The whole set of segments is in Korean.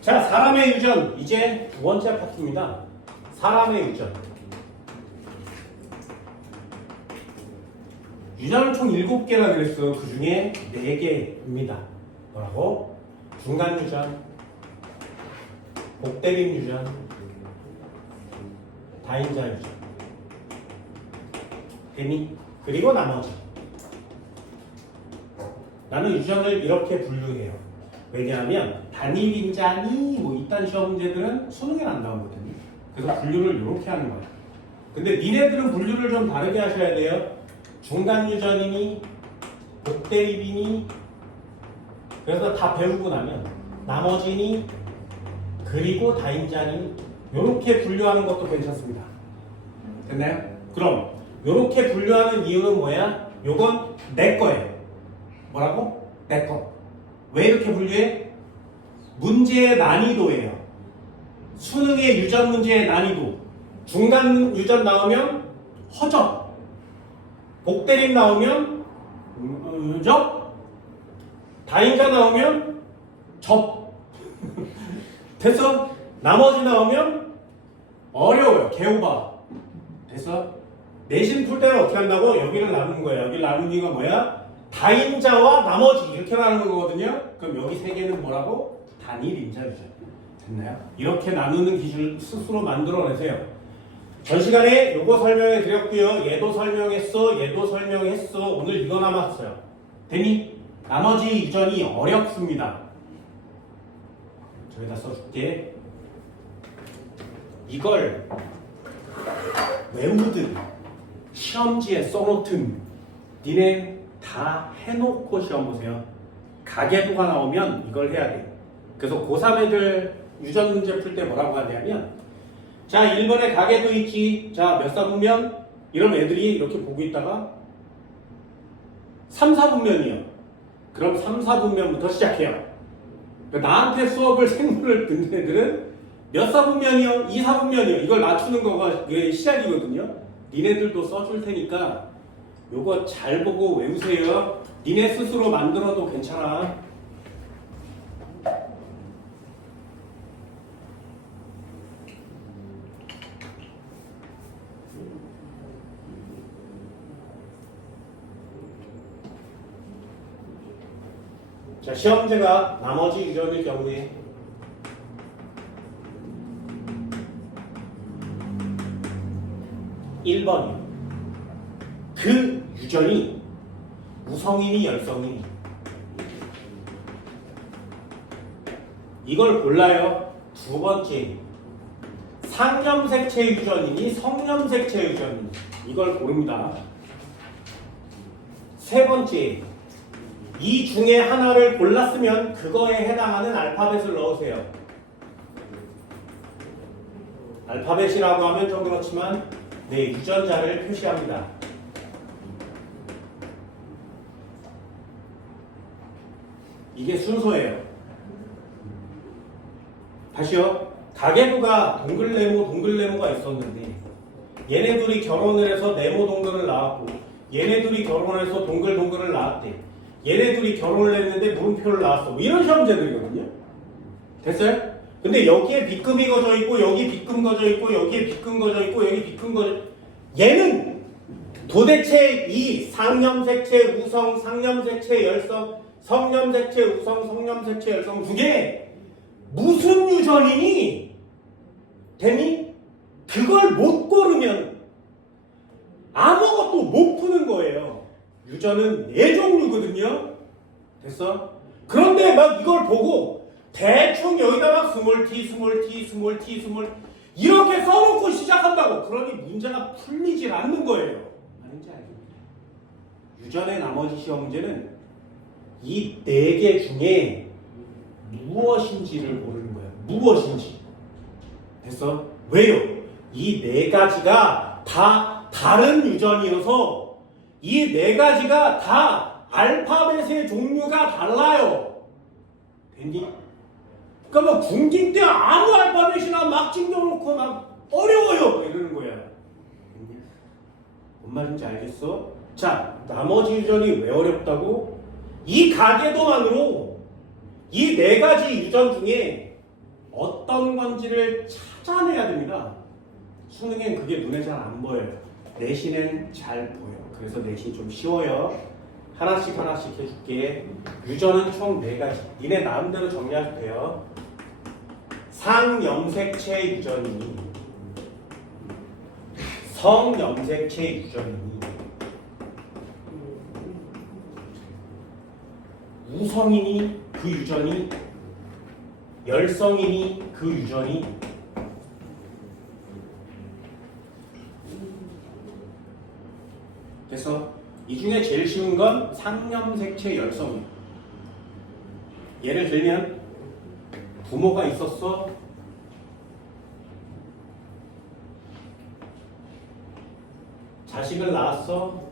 자, 사람의 유전. 이제 두 번째 파트입니다. 사람의 유전. 유전은 총 7개라 그랬어. 그 중에 4개입니다. 뭐라고? 중간 유전, 복대림 유전, 다인자 유전. 됐니? 그리고 나머지. 나는 유전을 이렇게 분류해요. 왜냐하면 단일인자니 뭐 이딴 시험 문제들은 수능에 안 나오거든요. 그래서 분류를 이렇게 하는 거예요. 근데 니네들은 분류를 좀 다르게 하셔야 돼요. 중간 유전이니 복대입이니 그래서 다 배우고 나면 나머지니 그리고 다인자니 이렇게 분류하는 것도 괜찮습니다. 됐나요? 그럼 이렇게 분류하는 이유는 뭐야? 요건 내 거예요. 뭐라고? 내 거. 왜 이렇게 분류해? 문제의 난이도예요. 수능의 유전 문제의 난이도. 중간 유전 나오면 허접. 복대림 나오면 접. 다인자 나오면 접. 됐어? 나머지 나오면 어려워요. 개오바. 됐어? 내신 풀 때는 어떻게 한다고? 여기를 나누는 거예요. 여기를 나누는 이유가 뭐야? 다인자와 나머지 이렇게 나누는 거거든요. 그럼 여기 3개는 뭐라고? 단일인자 유전. 됐나요? 이렇게 나누는 기준을 스스로 만들어내세요. 전 시간에 요거 설명해 드렸고요. 얘도 설명했어. 얘도 설명했어. 오늘 이거 남았어요. 됐니? 나머지 유전이 어렵습니다. 저기다 써줄게. 이걸 외우든 시험지에 써놓든 니네 다 해놓고 시험 보세요. 가계부가 나오면 이걸 해야 돼. 그래서 고3 애들 유전 문제 풀 때 뭐라고 하냐면 자 1번에 가계도 있지. 자 몇 사분면? 이런 애들이 이렇게 보고 있다가 3, 4분면이요. 그럼 3, 4분면부터 시작해요. 나한테 수업을 생물을 듣는 애들은 몇 사분면이요? 2, 4분면이요. 이걸 맞추는 거가 시작이거든요. 니네들도 써줄 테니까 요거 잘 보고 외우세요. 니네 스스로 만들어도 괜찮아. 자, 시험 문제가 나머지 유전일 경우에 (1번이요) 그 유전이 무성이니 열성이니 이걸 골라요. 두 번째 상염색체 유전이니 성염색체 유전이니 이걸 고릅니다. 세 번째 이 중에 하나를 골랐으면 그거에 해당하는 알파벳을 넣으세요. 알파벳이라고 하면 좀 그렇지만 네, 유전자를 표시합니다. 이게 순서예요. 다시요. 가계부가 동글네모가 있었는데 얘네 둘이 결혼을 해서 네모 동글을 낳았고 얘네 둘이 결혼해서 동글을 낳았대. 얘네 둘이 결혼을 했는데 물음표를 낳았어. 뭐 이런 시험제들이거든요. 됐어요? 근데 여기에 B급이 거져 있고 여기 B급 거져 있고 여기에 B급 거져 있고 여기 B급 거져 얘는 도대체 이 상염색체 우성 상염색체 열성 성염색체 우성 성염색체 열성 두 개 무슨 유전이니? 되니? 그걸 못 고르면 아무것도 못 푸는 거예요. 유전은 4종류거든요. 됐어? 그런데 막 이걸 보고 대충 여기다 막 스몰 t 이렇게 써놓고 시작한다고. 그러니 문제가 풀리질 않는 거예요. 아닌지 알겠습니다. 유전의 나머지 시험 문제는 이 4개 중에 무엇인지를 고르는 거예요. 무엇인지. 됐어? 왜요? 이 4가지가 다 다른 유전이어서 이 4가지가 다 알파벳의 종류가 달라요. 됐니? 그러니까 뭐 중딩 때 아무 알파벳이나 막 찍어놓고 막 어려워요. 이러는 거야. 뭔 말인지 알겠어? 자, 나머지 유전이 왜 어렵다고? 이 가계도만으로 이 네 가지 유전 중에 어떤 건지를 찾아내야 됩니다. 수능엔 그게 눈에 잘 안 보여요. 내신엔 잘 보여요. 그래서 내신 좀 쉬워요. 하나씩 하나씩 해줄게. 유전은 총 네 가지. 니네 마음대로 정리하셔도 돼요. 상염색체 유전이니, 성염색체 유전이니, 우성이니 그 유전이, 열성이니 그 유전이, 그래서 이 중에 제일 쉬운 건 상염색체 열성이에요. 예를 들면 부모가 있었어. 자식을 낳았어.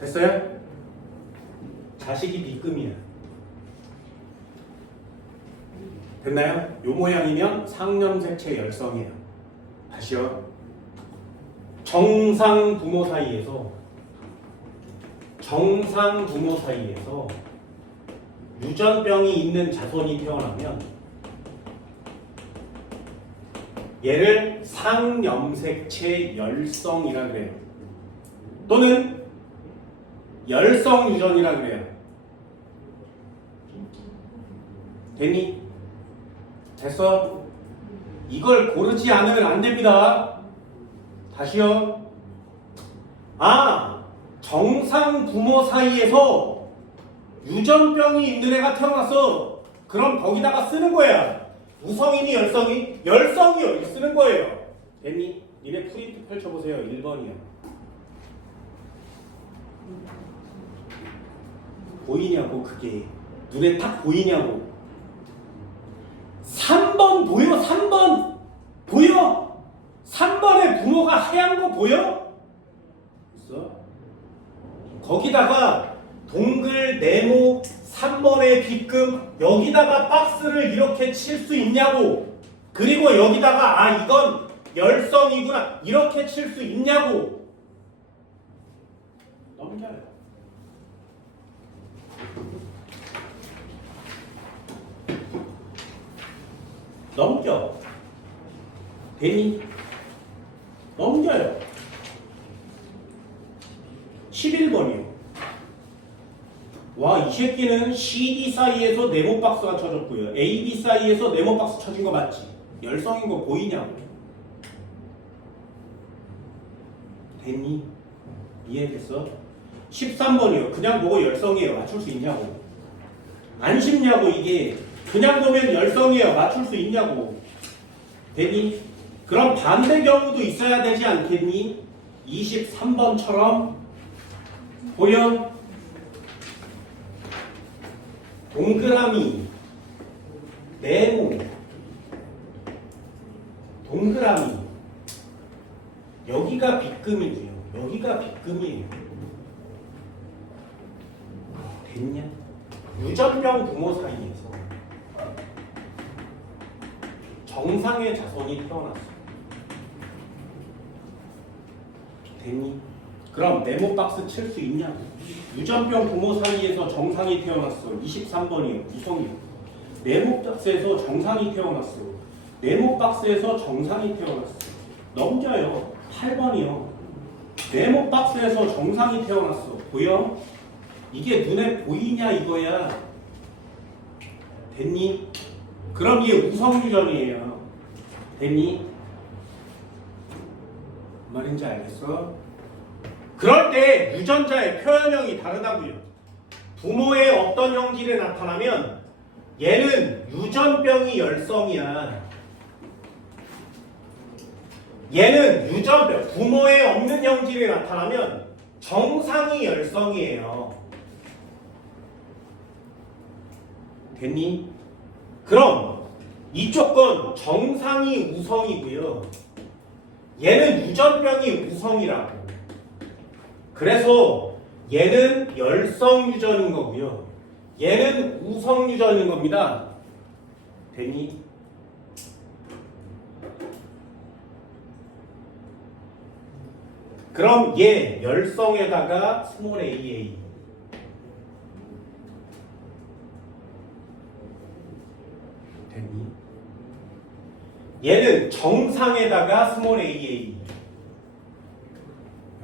됐어요? 자식이 B급이야. 됐나요? 요 모양이면 상염색체 열성이에요. 다시요. 정상 부모 사이에서 유전병이 있는 자손이 태어나면 얘를 상염색체 열성이라 그래요. 또는 열성 유전이라 그래요. 됐니? 됐어? 이걸 고르지 않으면 안 됩니다. 다시요. 정상 부모 사이에서 유전병이 있는 애가 태어났어. 그럼 거기다가 쓰는 거야. 우성이니 열성이? 열성이요. 이렇게 쓰는 거예요. 됐니? 니네 프린트 펼쳐보세요. 1번이요. 보이냐고 그게. 눈에 딱 보이냐고. 3번 보여? 3번 보여? 3번에 부모가 하얀 거 보여? 있어? 거기다가 동글, 네모, 3번의 B급 여기다가 박스를 이렇게 칠 수 있냐고. 그리고 여기다가 이건 열성이구나 이렇게 칠 수 있냐고. 넘겨요. 넘겨. 되니? 넘겨요. 11번이요. 와, 이 새끼는 CD 사이에서 네모 박스가 쳐졌고요. AB 사이에서 네모 박스 쳐진 거 맞지? 열성인 거 보이냐고. 됐니? 이해됐어? 13번이요. 그냥 보고 열성이에요. 맞출 수 있냐고. 안 쉽냐고 이게. 그냥 보면 열성이에요. 맞출 수 있냐고. 됐니? 그럼 반대 경우도 있어야 되지 않겠니? 23번처럼 보여? 동그라미, 네모, 동그라미. 여기가 B급이고요. 여기가 B급이에요. 됐냐? 유전병 부모 사이에서 정상의 자손이 태어났어. 됐니? 그럼 네모 박스 칠 수 있냐고. 유전병 부모 사이에서 정상이 태어났어. 23번이요. 우성이요. 네모 박스에서 정상이 태어났어. 네모 박스에서 정상이 태어났어. 넘겨요. 8번이요. 네모 박스에서 정상이 태어났어. 보여? 이게 눈에 보이냐 이거야. 됐니? 그럼 이게 우성유전이에요. 됐니? 무슨 말인지 알겠어? 그럴 때 유전자의 표현형이 다르다고요. 부모의 어떤 형질이 나타나면 얘는 유전병이 열성이야. 얘는 유전병, 부모의 없는 형질이 나타나면 정상이 열성이에요. 됐니? 그럼 이쪽 건 정상이 우성이고요. 얘는 유전병이 우성이라고. 그래서 얘는 열성 유전인 거고요. 얘는 우성 유전인 겁니다. 되니? 그럼 얘 열성에다가 스몰 aa 됐니? 얘는 정상에다가 스몰 aa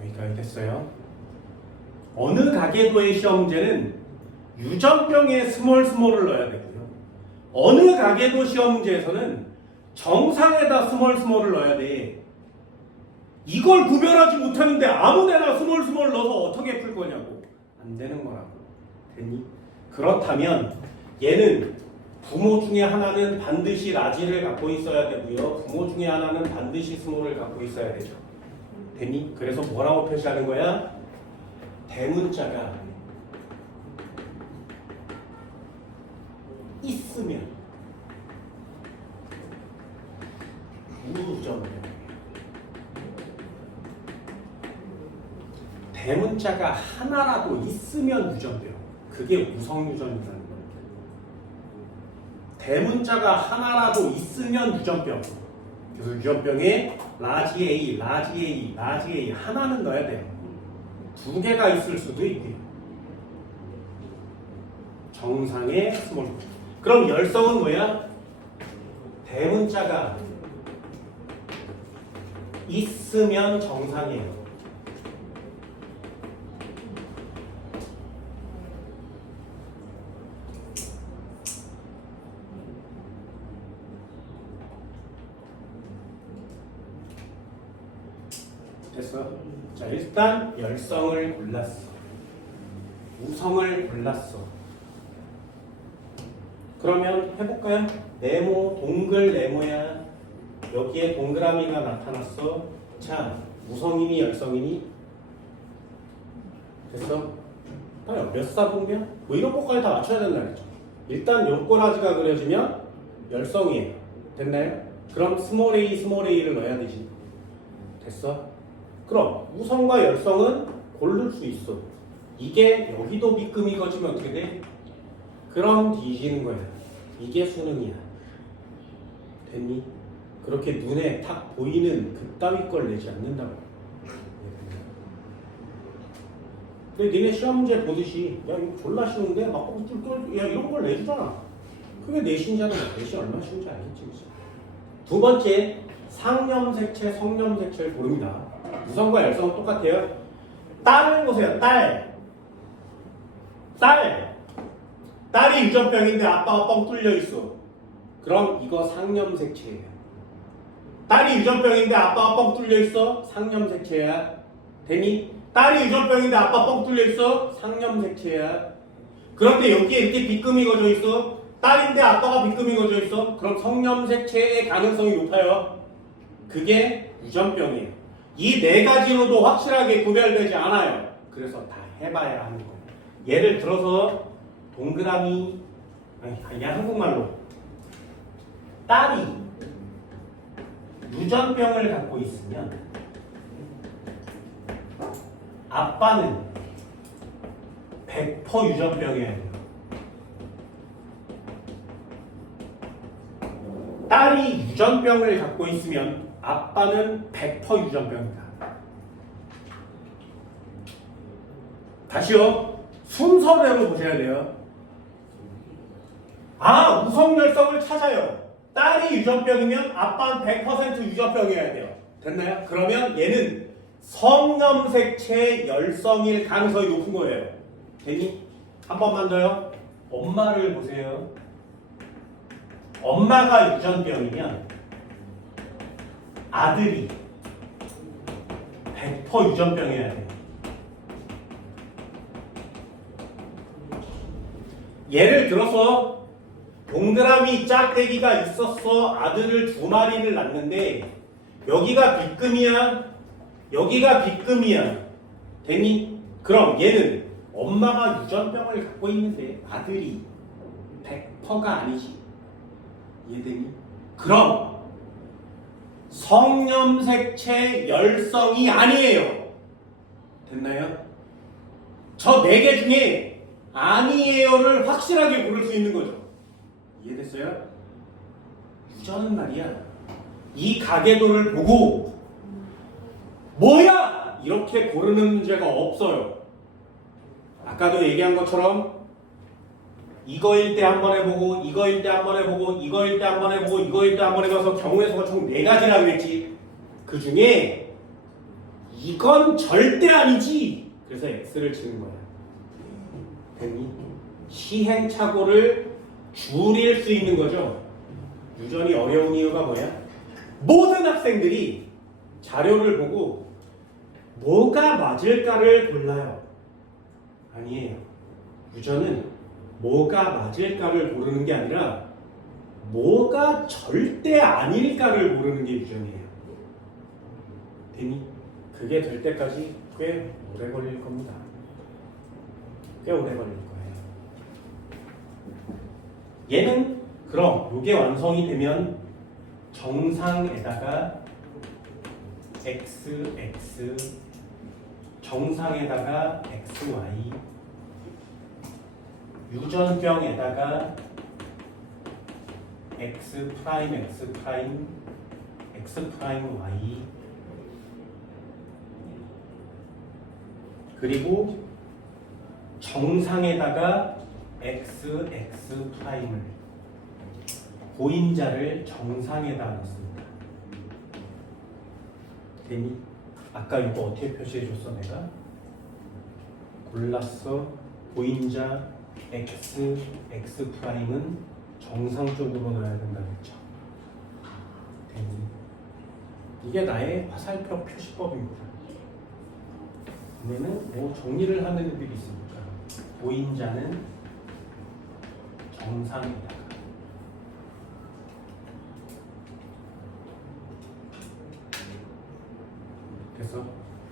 여기까지 됐어요. 어느 가계도의 시험 문제는 유전병에 스몰을 넣어야 되고요. 어느 가계도 시험 문제에서는 정상에다 스몰을 넣어야 돼. 이걸 구별하지 못하는데 아무데나 스몰 넣어서 어떻게 풀 거냐고. 안 되는 거라고. 됐니? 그렇다면 얘는 부모 중에 하나는 반드시 라지를 갖고 있어야 되고요. 부모 중에 하나는 반드시 스몰을 갖고 있어야 되죠. 됐니? 그래서 뭐라고 표시하는 거야? 대문자가 있으면 우정병. 대문자가 하나라도 있으면 유전병. 그게 우성유전이라는 거예요. 대문자가 하나라도 있으면 유전병. 그래서 유전병에 라지 A 하나는 넣어야 돼요. 두 개가 있을 수도 있고요. 정상의 스몰. 그럼 열성은 뭐야? 대문자가 있으면 정상이에요. 됐어? 자, 일단 열성을 골랐어. 우성을 골랐어. 그러면 해볼까요? 네모, 동글 네모야. 여기에 동그라미가 나타났어. 자, 우성이니 열성이니? 됐어? 몇 사분면? 뭐 이런 것까지 다 맞춰야 된다 그랬죠. 일단 요 꼬라지가 그려지면 열성이에요. 됐나요? 그럼 스몰 a를 넣어야 되지. 됐어? 그럼 우성과 열성은 고를 수 있어. 이게 여기도 빗금이 거지면 어떻게 돼? 그럼 뒤지는 거야. 이게 수능이야. 됐니? 그렇게 눈에 탁 보이는 그따위 걸 내지 않는다고. 근데 니네 시험 문제 보듯이 야 이거 졸라 쉬운데 막 야 이런 걸 내주잖아. 그게 내신이잖아. 내신 얼마나 쉬운지 알겠지. 그치? 두 번째, 상염색체, 성염색체를 고릅니다. 우성과 열성은 똑같아요. 딸을 보세요. 딸이 유전병인데 아빠가 뻥 뚫려 있어. 그럼 이거 상염색체예요. 딸이 유전병인데 아빠가 뻥 뚫려 있어. 상염색체야. 되니? 딸이 유전병인데 아빠 뻥 뚫려 있어. 상염색체야. 그런데 여기에 이렇게 빗금이 거져 있어. 딸인데 아빠가 빗금이 거져 있어. 그럼 성염색체의 가능성이 높아요. 그게 유전병이에요. 이 네 가지로도 확실하게 구별되지 않아요. 그래서 다 해봐야 하는 거예요. 예를 들어서 동그라미, 그냥 한국말로 딸이 유전병을 갖고 있으면 아빠는 100% 유전병이어야 돼요. 딸이 유전병을 갖고 있으면 아빠는 100% 유전병이다. 다시요. 순서대로 보셔야 돼요. 우성열성을 찾아요. 딸이 유전병이면 아빠는 100% 유전병이어야 돼요. 됐나요? 그러면 얘는 성염색체 열성일 가능성이 높은 거예요. 됐니? 한 번만 더요. 엄마를 보세요. 엄마가 유전병이면 아들이 100% 유전병이어야 돼요. 예를 들어서 동그라미 짝대기가 있었어. 아들을 2마리를 낳는데 여기가 빗금이야. 여기가 빗금이야. 됐니? 그럼 얘는 엄마가 유전병을 갖고 있는데 아들이 100%가 아니지. 이해되니? 그럼 성염색체 열성이 아니에요. 됐나요? 저 4개 중에 아니에요를 확실하게 고를 수 있는 거죠. 이해됐어요? 유전은 말이야. 이 가계도를 보고 뭐야! 이렇게 고르는 문제가 없어요. 아까도 얘기한 것처럼 이거일 때 한 번 해보고 이거일 때 한 번 해보고 이거일 때 한 번 해보고 이거일 때 한 번 해봐서 경우의 수가 총 4가지라고 했지. 그 중에 이건 절대 아니지. 그래서 X를 치는 거야. 됐니? 시행착오를 줄일 수 있는 거죠. 유전이 어려운 이유가 뭐야? 모든 학생들이 자료를 보고 뭐가 맞을까를 골라요. 아니에요. 유전은 뭐가 맞을까를 고르는 게 아니라 뭐가 절대 아닐까를 고르는 게 유전이에요. 되니? 그게 될 때까지 꽤 오래 걸릴 겁니다. 꽤 오래 걸릴 거예요. 얘는 그럼 이게 완성이 되면 정상에다가 XX, 정상에다가 XY, 유전병에다가 X 프라임, X 프라임, X 프라임 Y, 그리고 정상에다가 X, X 프라임을 보인자를 정상에다 넣습니다. 되니? 아까 이거 어떻게 표시해줬어 내가? 골랐어. 보인자 X, X 프라임은 정상 쪽으로 넣어야 된다고 했죠. 되니? 이게 나의 화살표 표시법입니다. 얘는 뭐 정리를 하는 애들이 있으니까 보인자는 정상에다가 그래서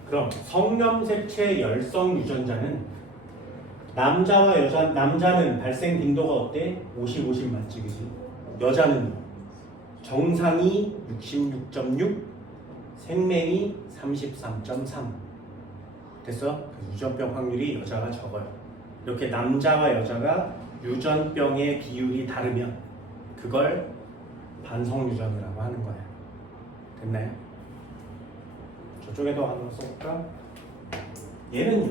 그럼 성염색체 열성 유전자는 남자와 여자, 남자는 발생 빈도가 어때? 50, 50 맞지 그지? 여자는 정상이 66.6, 생맹이 33.3 됐어? 유전병 확률이 여자가 적어요. 이렇게 남자와 여자가 유전병의 비율이 다르면 그걸 반성유전이라고 하는 거예요. 됐나요? 저쪽에도 하나 써볼까? 얘는요.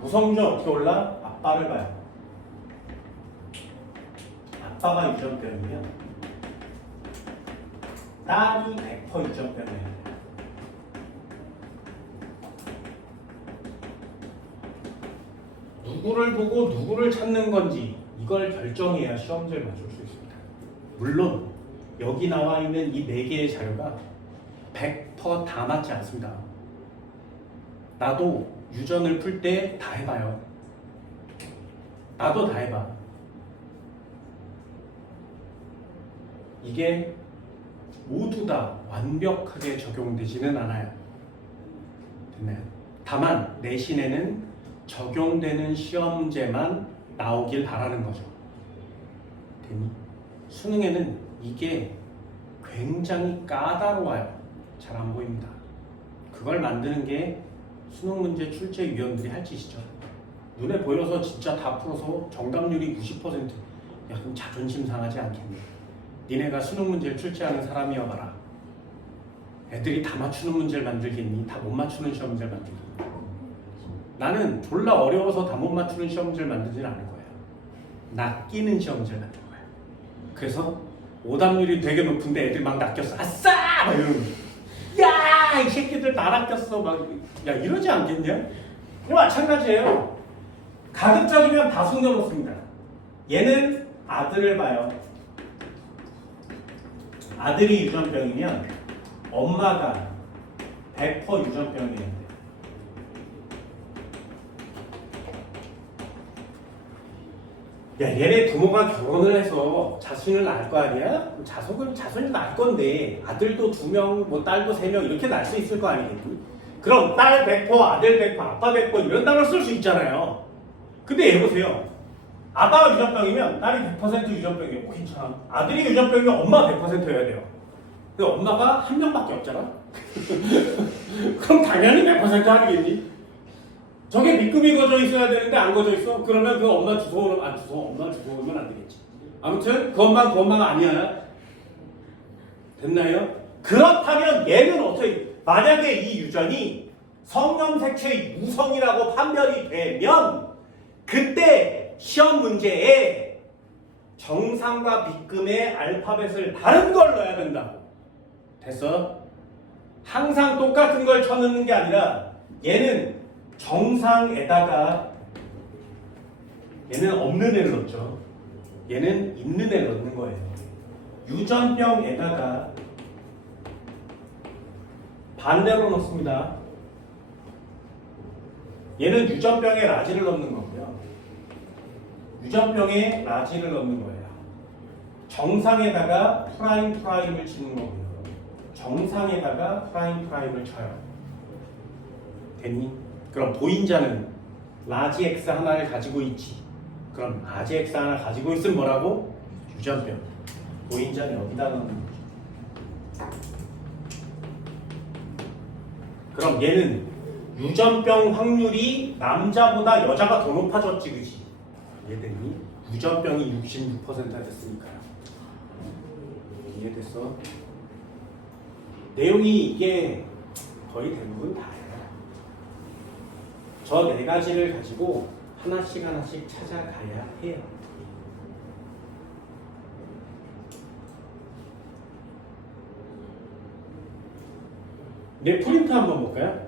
무성유전 어떻게 올라? 아빠를 봐요. 아빠가 유전병이면 딸이 100% 유전병이에요. 누구를 보고 누구를 찾는 건지 이걸 결정해야 시험지를 맞출 수 있습니다. 물론 여기 나와 있는 이 4개의 자료가 100%다 맞지 않습니다. 나도 유전을 풀 때 다 해봐요. 나도 다 해봐. 이게 모두 다 완벽하게 적용되지는 않아요. 됐나요? 다만 내신에는 적용되는 시험제만 나오길 바라는 거죠. 되니? 수능에는 이게 굉장히 까다로워요. 잘 안 보입니다. 그걸 만드는 게 수능 문제 출제위원들이 할 짓이죠. 눈에 보여서 진짜 다 풀어서 정답률이 90%. 야, 그럼 자존심 상하지 않겠니? 니네가 수능 문제를 출제하는 사람이어봐라. 애들이 다 맞추는 문제를 만들겠니? 다 못 맞추는 시험 문제를 만들겠니? 나는 졸라 어려워서 다 못 맞추는 시험 문제를 만들지는 않을 거예요. 낚이는 시험 문제를 만들 거예요. 그래서 오답률이 되게 높은데 애들이 막 낚였어. 아싸! 막 이러는 거예요. 야! 이 새끼들 다 낚였어. 막, 야, 이러지 않겠냐? 이거 마찬가지예요. 가급적이면 다 숨겨놓습니다. 얘는 아들을 봐요. 아들이 유전병이면 엄마가 100% 유전병이에요. 야, 얘네 부모가 결혼을 해서 자손을 낳을 거 아니야? 자손을 낳을 건데 아들도 2명, 뭐 딸도 3명 이렇게 낳을 수 있을 거 아니겠니? 그럼 딸 100%, 아들 100%, 아빠 100% 이런 단어를 쓸 수 있잖아요. 근데 얘 보세요. 아빠가 유전병이면 딸이 100% 유전병이에요. 괜찮아. 아들이 유전병이면 엄마 100%여야 돼요. 근데 엄마가 한 명밖에 없잖아. 그럼 당연히 100% 하겠니? 저게 B급이 거져 있어야 되는데 안 거져 있어? 그러면 그 엄마 주소는 안 주소, 엄마 주소 오면 안 되겠지. 아무튼 그 엄마가 아니야. 됐나요? 그렇다면 얘는 어떻게? 만약에 이 유전이 성염색체 유성이라고 판별이 되면 그때 시험 문제에 정상과 빗금의 알파벳을 다른 걸 넣어야 된다고. 됐어? 항상 똑같은 걸 쳐넣는 게 아니라 얘는 정상에다가 얘는 없는 애를 넣죠. 얘는 있는 애를 넣는 거예요. 유전병에다가 반대로 넣습니다. 얘는 유전병에 라지를 넣는 거고요. 유전병에 라지를 넣는 거예요. 정상에다가 프라임을 치는 거고요. 정상에다가 프라임을 쳐요. 됐니? 그럼 보인자는 라지 X 하나를 가지고 있지. 그럼 라지 X 하나 가지고 있으면 뭐라고? 유전병. 보인자는 여기다 넣는 거죠. 그럼 얘는 유전병 확률이 남자보다 여자가 더 높아졌지, 그지? 이해됐니? 유전병이 66%가 됐으니까요. 이해됐어? 내용이 이게 거의 대부분 다예요. 저 네 가지를 가지고 하나씩 찾아가야 해요. 네, 프린트 한번 볼까요?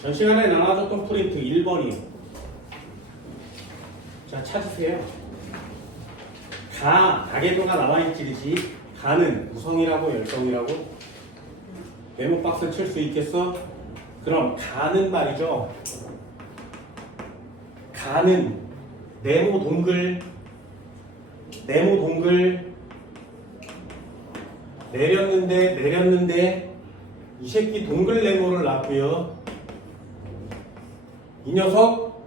전 시간에 나눠줬던 프린트 1번이에요. 자, 찾으세요. 가계도가 나와있지, 그치? 가는 무성이라고 열성이라고? 메모 박스 칠 수 있겠어? 그럼 가는 말이죠. 가는 네모 동글 내렸는데 이 새끼 동글 네모를 놨고요. 이 녀석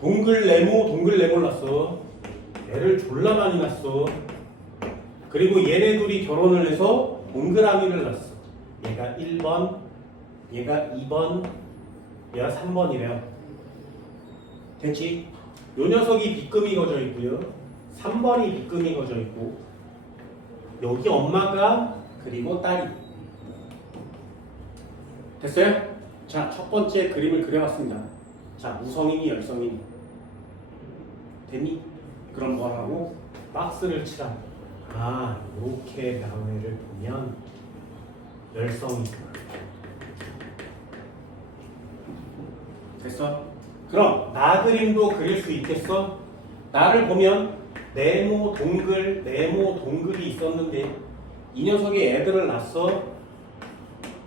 동글 네모를 놨어. 애를 졸라 많이 낳았어. 그리고 얘네 둘이 결혼을 해서 동그라미를 낳았어. 얘가 1번, 얘가 2번, 얘가 3번이래요. 됐지? 요 녀석이 빗금이 거져 있고요. 3번이 빗금이 거져 있고, 여기 엄마가 그리고 딸이. 됐어요? 자, 첫 번째 그림을 그려봤습니다. 자, 무성이니 열성이니? 됐니? 그럼 뭐라고? 박스를 치라. 아, 이렇게 나무를 보면 열성이구나. 됐어? 그럼 나 그림도 그릴 수 있겠어? 나를 보면 네모 동글이 있었는데 이 녀석이 애들을 낳았어.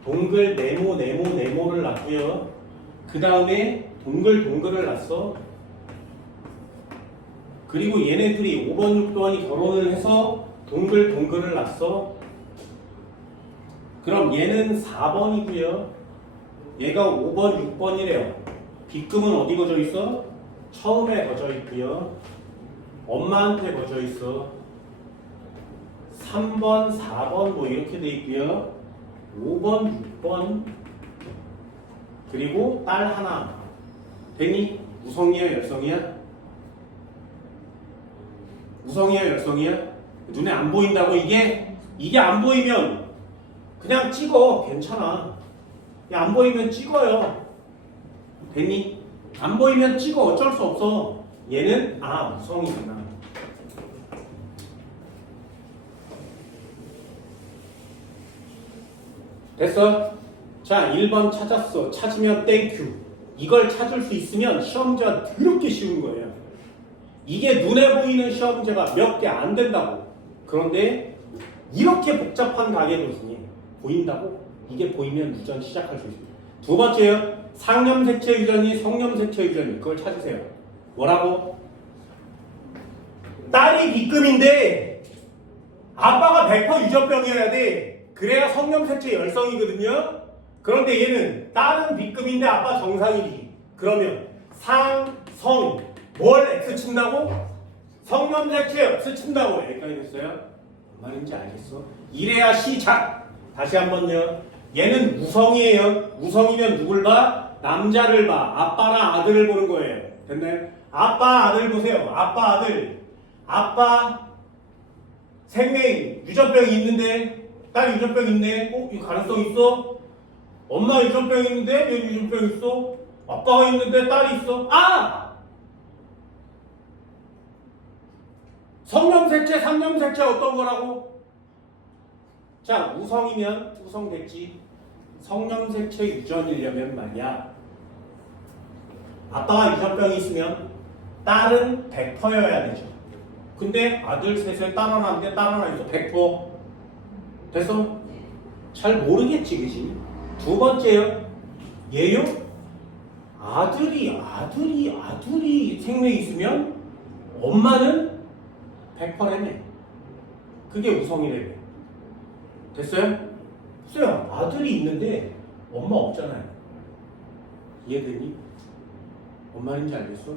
동글 네모를 낳고요. 그 다음에 동글을 낳았어. 그리고 얘네들이 5번, 6번이 결혼을 해서 동글을 낳았어. 그럼 얘는 4번이고요. 얘가 5번, 6번이래요. 빗금은 어디 거져 있어? 처음에 거져 있고요. 엄마한테 거져 있어. 3번, 4번 뭐 이렇게 돼 있고요. 5번, 6번 그리고 딸 하나. 됐니? 우성이야, 열성이야? 우성이야, 열성이야? 눈에 안 보인다고 이게? 이게 안 보이면 그냥 찍어. 괜찮아. 안 보이면 찍어요. 됐니? 안 보이면 찍어. 어쩔 수 없어. 얘는 우성이구나. 됐어? 자, 1번 찾았어. 찾으면 땡큐. 이걸 찾을 수 있으면 시험제가 더럽게 쉬운 거예요. 이게 눈에 보이는 시험제가 몇 개 안 된다고. 그런데 이렇게 복잡한 가계도 중에 보인다고? 이게 보이면 유전 시작할 수 있습니다. 두 번째요. 상염색체 유전이 성염색체 유전이. 그걸 찾으세요. 뭐라고? 딸이 빗금인데 아빠가 100% 유전병이어야 돼. 그래야 성염색체 열성이거든요. 그런데 얘는 딸은 빗금인데 아빠 정상이지. 그러면 성, 뭘 X 친다고? 성염색체 X 친다고. 여기까지 됐어요? 뭔 말인지 알겠어? 이래야 시작. 다시 한번요. 얘는 우성이에요. 우성이면 누굴 봐? 남자를 봐. 아빠랑 아들을 보는 거예요. 됐나요? 아빠, 아들 보세요. 아빠, 아들. 아빠 생명 유전병이 있는데 딸 유전병 있네. 이 가능성 있어? 엄마 유전병 있는데 얘 유전병 있어? 아빠가 있는데 딸이 있어? 성염색체, 상염색체 어떤 거라고? 자, 우성이면 우성 됐지. 성염색체 유전이려면 말이야. 아빠가 유전병이 있으면 딸은 100%여야 되죠. 근데 아들 셋에 딸 하나인데 딸 하나 있어 100%. 됐어? 잘 모르겠지, 그지? 두 번째요. 얘요? 아들이 생명이 있으면 엄마는 100%래네. 그게 우성이래요. 됐어요? 글쎄요, 아들이 있는데 엄마 없잖아요. 이해되니? 뭔 말인지 알겠어?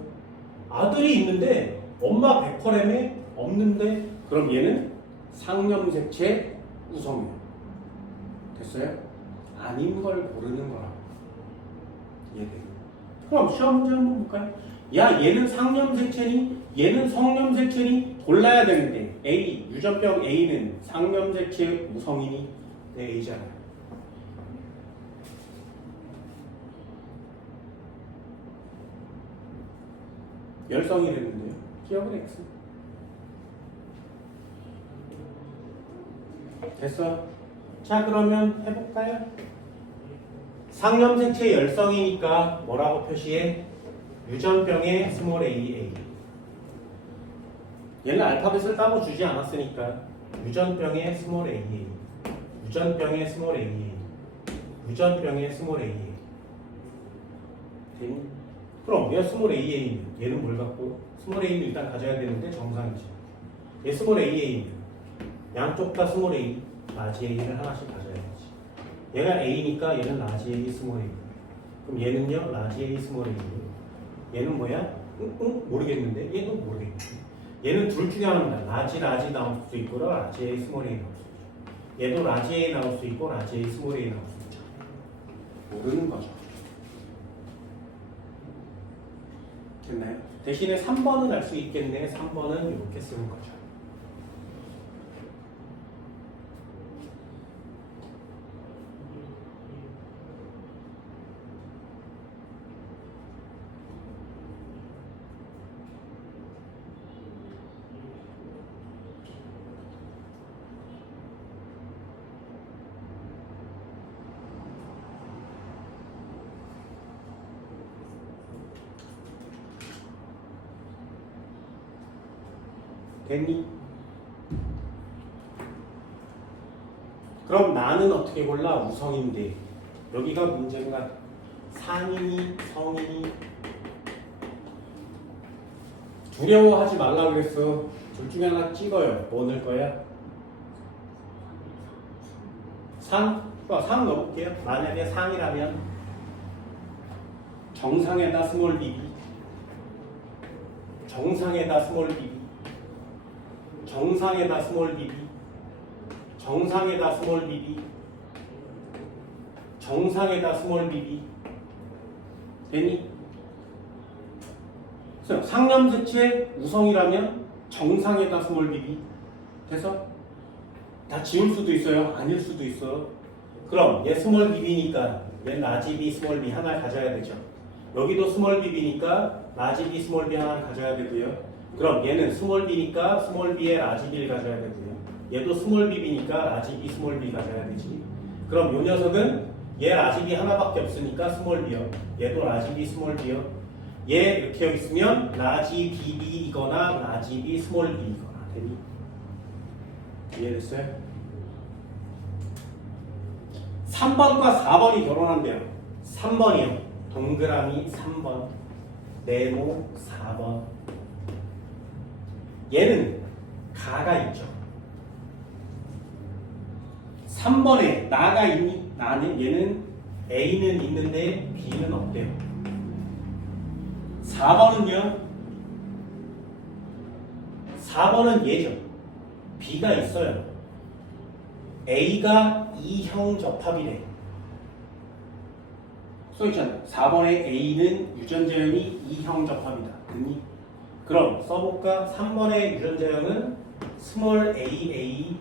아들이 있는데 엄마 100%래매 없는데 그럼 얘는 상염색체 우성이야. 됐어요? 아닌 걸 고르는 거라고. 이해되니? 그럼 시험 문제 한번 볼까요? 야, 얘는 상염색체니? 얘는 성염색체니? 골라야 되는데 A, 유전병 A는 상염색체 우성이니? 네, A잖아요. 열성이 됐는데요. 기억은 X. 됐어. 자, 그러면 해볼까요? 상염색체 열성이니까 뭐라고 표시해? 유전병의 스몰 AA. 얘는 알파벳을 따로 주지 않았으니까 유전병의 스몰 AA, 유전병의 스몰 AA, 유전병의 스몰 AA. 됐니? 그럼 얘 스몰 AA는 얘는 뭘 갖고? 스몰 A는 일단 가져야 되는데 정상이지. 얘 스몰 AA는 양쪽 다 스몰 A, 라지 A를 하나씩 가져야지. 얘가 A니까 얘는 라지 A, 스몰 A. 그럼 얘는요? 라지 A, 스몰 A. 얘는 뭐야? 모르겠는데? 얘도 모르겠는데? 얘는 둘 중에 하나입니다. 라지 나올 수도 있고 라지 A, 스몰 A 나올 수도 있고. 얘도 라지 A 나올 수 있고 라지 A, 스몰 A 나올 수 있죠. 모르는 거죠. 됐나요? 대신에 3번은 알 수 있겠네. 3번은 이렇게 쓰는 거죠. 됐니? 그럼 나는 어떻게 골라? 우성인데 여기가 문제인가? 상인이 성인이 두려워하지 말라 그랬어. 둘 중에 하나 찍어요. 뭐 넣을 거야? 상? 상 넣어볼게요. 만약에 상이라면 정상에다 스몰 bb, 정상에다 스몰 bb, 정상에다 스몰 bb, 정상에다 스몰 bb, 정상에다 스몰 bb. 되니? 상염색체 우성이라면 정상에다 스몰 bb. 돼서 다 지울 수도 있어요. 아닐 수도 있어. 그럼 얘 스몰 bb니까 얘 라지 b 스몰 b 하나 가져야 되죠. 여기도 스몰 bb니까 라지 b 스몰 b 하나 가져야 되고요. 그럼 얘는 스몰 b니까 스몰 b에 라지 b를 가져야 되고요. 얘도 스몰 b니까 라지 b 스몰 b 가져야 되지. 그럼 요 녀석은 얘 라지 b 하나밖에 없으니까 스몰 b요. 얘도 라지 b 스몰 b요. 얘 이렇게 여기 있으면 라지 bb이거나 라지 b 스몰 b이거나 되니? 이해됐어요? 3번과 4번이 결혼한대요. 3번이요. 동그라미 3번, 네모 4번. 얘는 가가 있죠. 3번에 나가 있니? 나는 얘는 A는 있는데 B는 없대요. 4번은요. 4번은 얘죠. B가 있어요. A가 2형 접합이래. 써있잖아요. 4번에 A는 유전자형이 2형 접합이다. 됐니? 그럼 써볼까? 3번의 유전자형은 스몰 AA,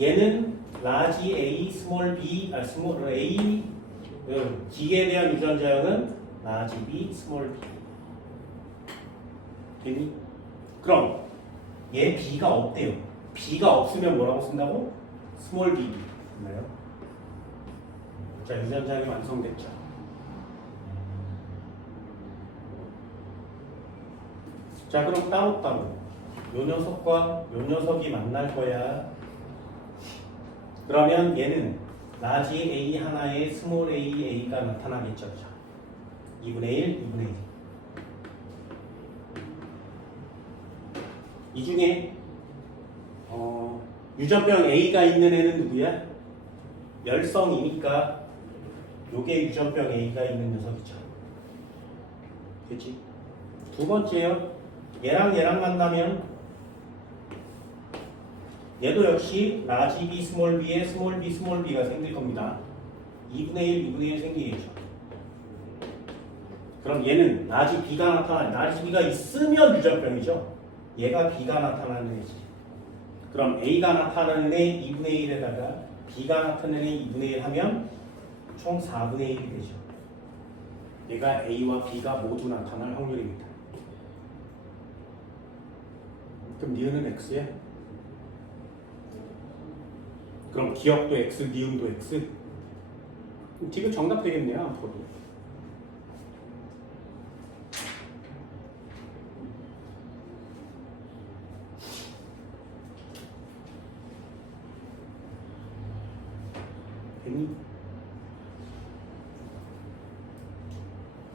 얘는 라지 A, 스몰 B, 스몰 A, G에 대한 유전자형은 라지 B, 스몰 B. 됐니? 그럼 얘 B가 없대요. B가 없으면 뭐라고 쓴다고? 스몰 b. 맞나요? 자, 유전자이 완성됐죠. 자, 그럼 따로따로 요 녀석과 요 녀석이 만날 거야. 그러면 얘는 라지 A 하나에 스몰 A가 나타나겠죠. 2분의 1, 2분의 1. 이 중에 유전병 A가 있는 애는 누구야? 열성이니까 요게 유전병 A가 있는 녀석이죠. 그치? 두 번째요. 얘랑 만나면 얘도 역시 라지 B 스몰 B에 스몰 B가 생길 겁니다. 2분의 1, 2분의 1 생기겠죠. 그럼 얘는 라지 B가 라지 B가 있으면 유전병이죠. 얘가 B가 나타나는 애지. 그럼 A가 나타나는 애 2분의 1에다가 B가 나타나는 애 2분의 1 하면 총 4분의 1이 되죠. 얘가 A와 B가 모두 나타날 확률입니다. 그럼 니은은 X야? 그럼 기억도 X, 니은도 X? D가 정답 되겠네요, 앞으로도. 됐니?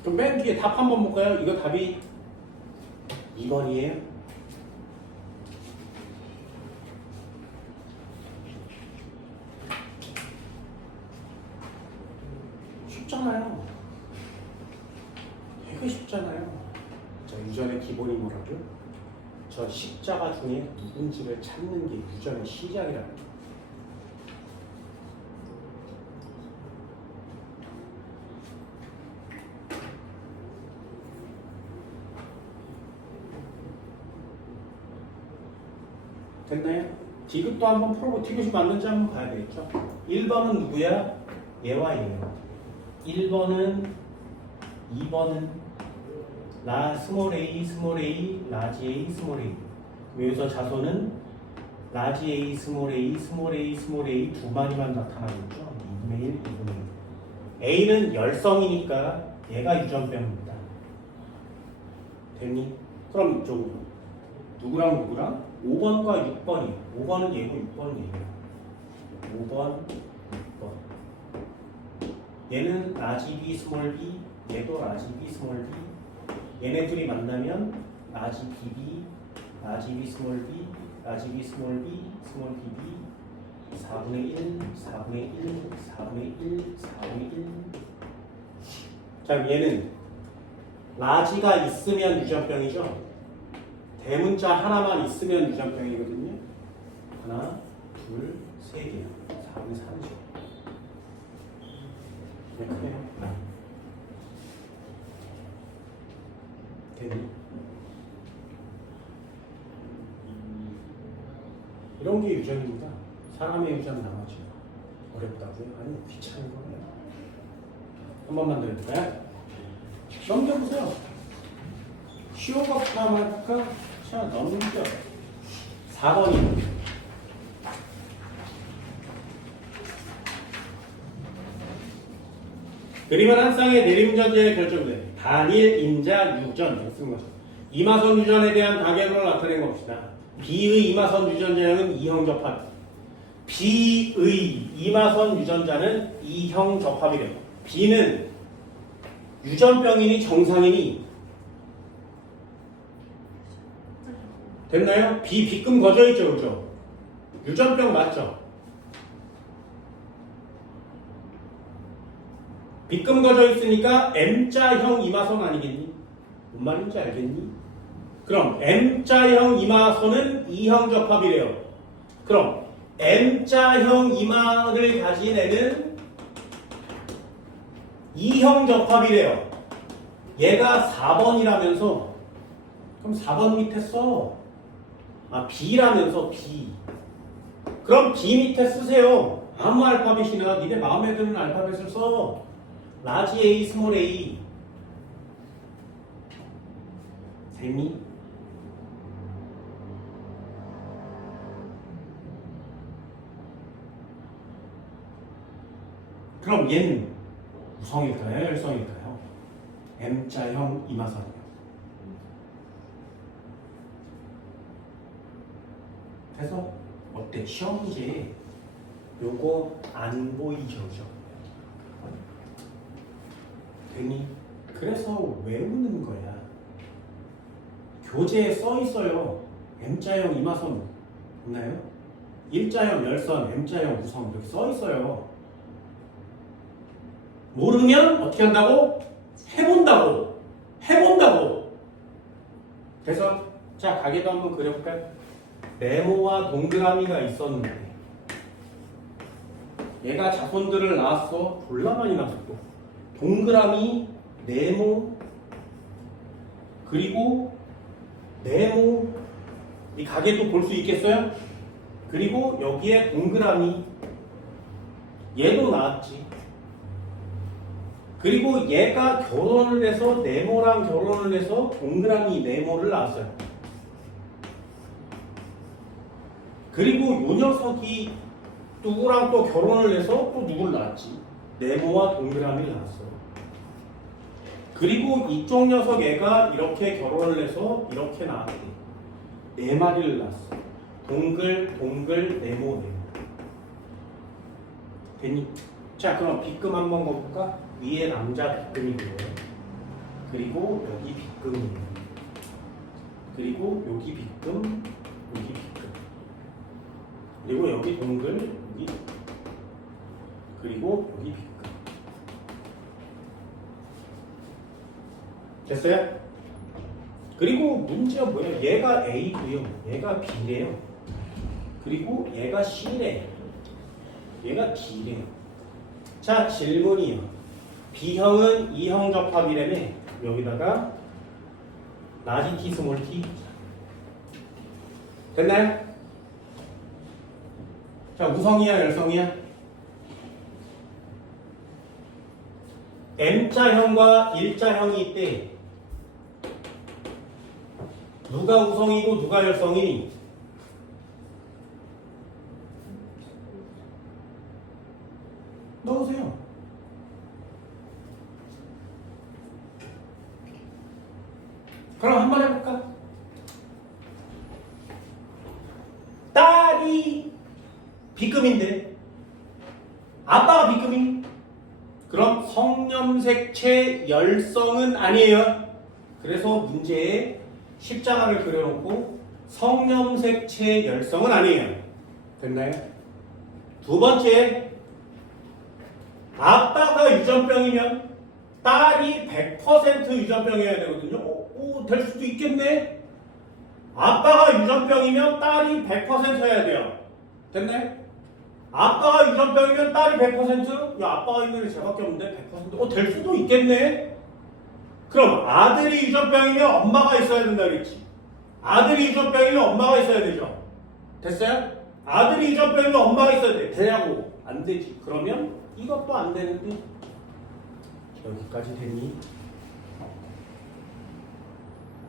그럼 맨 뒤에 답 한번 볼까요? 이거 답이 2번이에요. 쉽잖아요. 되게 쉽잖아요. 자, 유전의 기본이 뭐라고요? 저 십자가 중에 누군지를 찾는 게 유전의 시작이라는 거예요. 됐나요? 디귿도 한번 풀어보고 디귿이 맞는지 한번 봐야 되겠죠? 1번은 누구야? 얘와 얘예요. 1번은 2번은 라 스몰 a 라지 a 스몰 a. 여기서 자손은 라지 a 스몰 a 두 마리만 나타나겠죠? 2분의 1, 2분의 1. a는 열성이니까 얘가 유전병입니다. 됐니? 그럼 이쪽으로 누구랑 5번과 6번이에요. 5번은 얘고 6번은 얘예요. 5번, 6번. 얘는 라지 B 스몰 b, 얘도 라지 B 스몰 b. 얘네 둘이 만나면 라지 BB, 라지 B 스몰 b, 라지 B 스몰 b, 스몰 BB. 4분의 1, 4분의 1, 4분의 1, 4분의 1. 자, 얘는 라지가 있으면 유전병이죠. 대문자 하나만 있으면 유전병이거든요. 하나, 둘, 세 개요. 4분의 3이죠. 네, 그래요. 되니? 이런 게 유전입니다. 사람의 유전 나머지 어렵다고요? 아니, 귀찮은 거예요. 한 번만 더 해볼까요? 넘겨보세요. 쉬운 것부터 한번 해볼까? 자, 넘겨. 4번입니다. 그림은 한 쌍의 내림전자의 결정돼. 단일 인자 유전 쓴 거죠. 이마선 유전에 대한 가격을 나타낸 겁시다. B의 이마선 유전자형은 2형 접합. B의 이마선 유전자는 2형 접합이래요. B는 유전병이니 정상이니 됐나요? B금 거져 있죠, 그죠? 유전병 맞죠? B금 거져 있으니까 M자형 이마선 아니겠니? 뭔 말인지 알겠니? 그럼 M자형 이마선은 2형 접합이래요. 그럼 M자형 이마를 가진 애는 2형 접합이래요. 얘가 4번이라면서 그럼 4번 밑에 써. B라면서 B. 그럼 B 밑에 쓰세요. 아무 알파벳이나 니네 마음에 드는 알파벳을 써. 라지 A, 스몰 a. 됐니? 그럼 얘는 우성일까요? 열성일까요? M자형 이마선이요. 그래서 어때? 시험 문제에 요거 안 보이죠? 되니? 그래서 외우는 거야. 교재에 써 있어요. M자형 이마선 있나요? 일자형 열선, M자형 우성 이렇게 써 있어요. 모르면 어떻게 한다고? 해본다고. 해본다고. 그래서 자 가게도 한번 그려볼까요? 네모와 동그라미가 있었는데 얘가 자손들을 낳았어. 졸라 많이 낳았고 동그라미, 네모, 그리고 네모 이 가게도 볼 수 있겠어요? 그리고 여기에 동그라미 얘도 나왔지. 그리고 얘가 결혼을 해서 네모랑 결혼을 해서 동그라미 네모를 낳았어요. 그리고 요 녀석이 누구랑 또 결혼을 해서 또 누굴 낳았지. 네모와 동그라미를 낳았어. 그리고 이쪽 녀석 애가 이렇게 결혼을 해서 이렇게 낳았대. 네 마리를 낳았어. 동글, 동글, 네모, 네모. 됐니? 자, 그럼 빗금 한번 볼까? 위에 남자 빗금이고요. 그리고 여기 빗금이에요. 그리고 여기 빗금, 여기 빗금. 그리고 여기 동글, 여기. 그리고 여기 빗금. 됐어요? 그리고 문제가 뭐예요? 얘가 A고요. 얘가 B래요. 그리고 얘가 C래. 얘가 D래요. 자, 질문이요. B형은 이형 접합이라며 여기다가 라지 T, 스몰 T. 됐나요? 자, 우성이야, 열성이야? M자형과 일자형이 있대. 누가 우성이고 누가 열성이니? 넣으세요. 그럼 한번 해볼까? 딸이 B급인데 아빠가 B급이니? 그럼 성염색체 열성은 아니에요. 그래서 문제에 십자가를 그려놓고 성염색체 열성은 아니에요. 됐나요? 두 번째, 아빠가 유전병이면 딸이 100% 유전병이어야 되거든요. 될 수도 있겠네. 아빠가 유전병이면 딸이 100%여야 돼요. 됐나요? 아빠가 유전병이면 딸이 100%? 야, 아빠가 있는 게 제밖에 없는데 100%? 될 수도 있겠네. 그럼 아들이 유전병이면 엄마가 있어야 된다 그랬지. 아들이 유전병이면 엄마가 있어야 되죠. 됐어요? 아들이 유전병이면 엄마가 있어야 돼. 되냐고? 안 되지. 그러면 이것도 안 되는데 여기까지 됐니?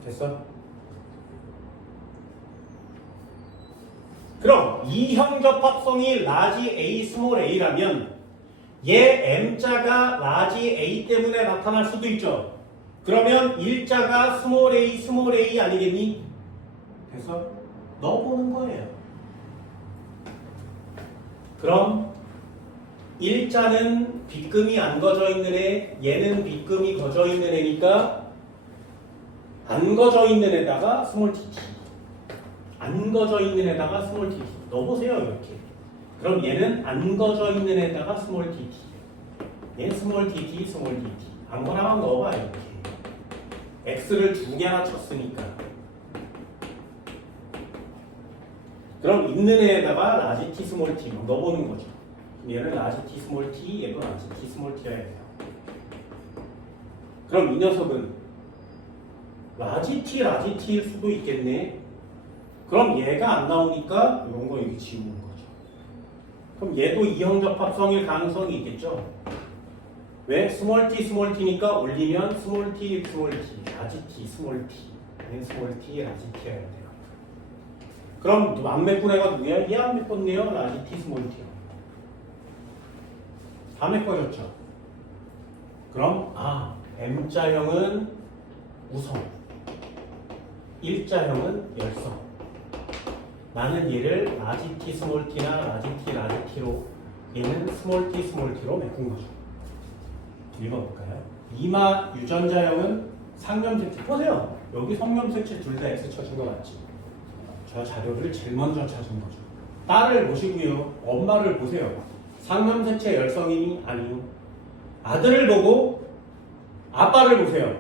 됐어? 그럼 이형 접합성이 라지 A, 스몰 a라면 얘 M자가 라지 A 때문에 나타날 수도 있죠. 그러면 일자가 스몰 a 아니겠니? 그래서 넣어보는 거예요. 그럼 일자는 빗금이 안 거져 있는 애, 얘는 빗금이 거져 있는 애니까 안 거져 있는 애다가 스몰 tt. 안 거져 있는 애다가 스몰 tt. 넣어보세요, 이렇게. 그럼 얘는 안 거져 있는 애다가 스몰 tt. 얘는 스몰 tt, 스몰 tt. 아무거나 넣어봐, 이렇게. x를 두 개나 쳤으니까. 그럼 있는 애에다가 라지 t, 스몰 t 넣어보는 거죠. 얘는 라지 t, 스몰 t, 얘도 라지 t, 스몰 t여야 돼요. 그럼 이 녀석은 라지 t일 수도 있겠네. 그럼 얘가 안 나오니까 이런 거 여기 지우는 거죠. 그럼 얘도 이형 접합성일 가능성이 있겠죠. 왜? 스몰 t니까 올리면 스몰 t, 라지 t, 스몰 t, 스몰 t, 라지 t여야 돼요. 그럼 안 메꾼 애가 누구야? 얘 안 메꿨네요. 라지 t, 스몰 t요. 다 메꿔졌죠. 그럼 M자형은 우성, 일자형은 열성. 나는 얘를 라지 t 스몰 t나 라지 t 라지 t로, 얘는 스몰 t 스몰 t로 메꾼 거죠. 읽어볼까요? 이마 유전자형은 상념색체. 보세요. 여기 성념색체 둘 다 X 쳐준 거 맞지? 저 자료를 제일 먼저 찾은 거죠. 딸을 보시고요. 엄마를 보세요. 상념색체 열성이니? 아니요. 아들을 보고 아빠를 보세요.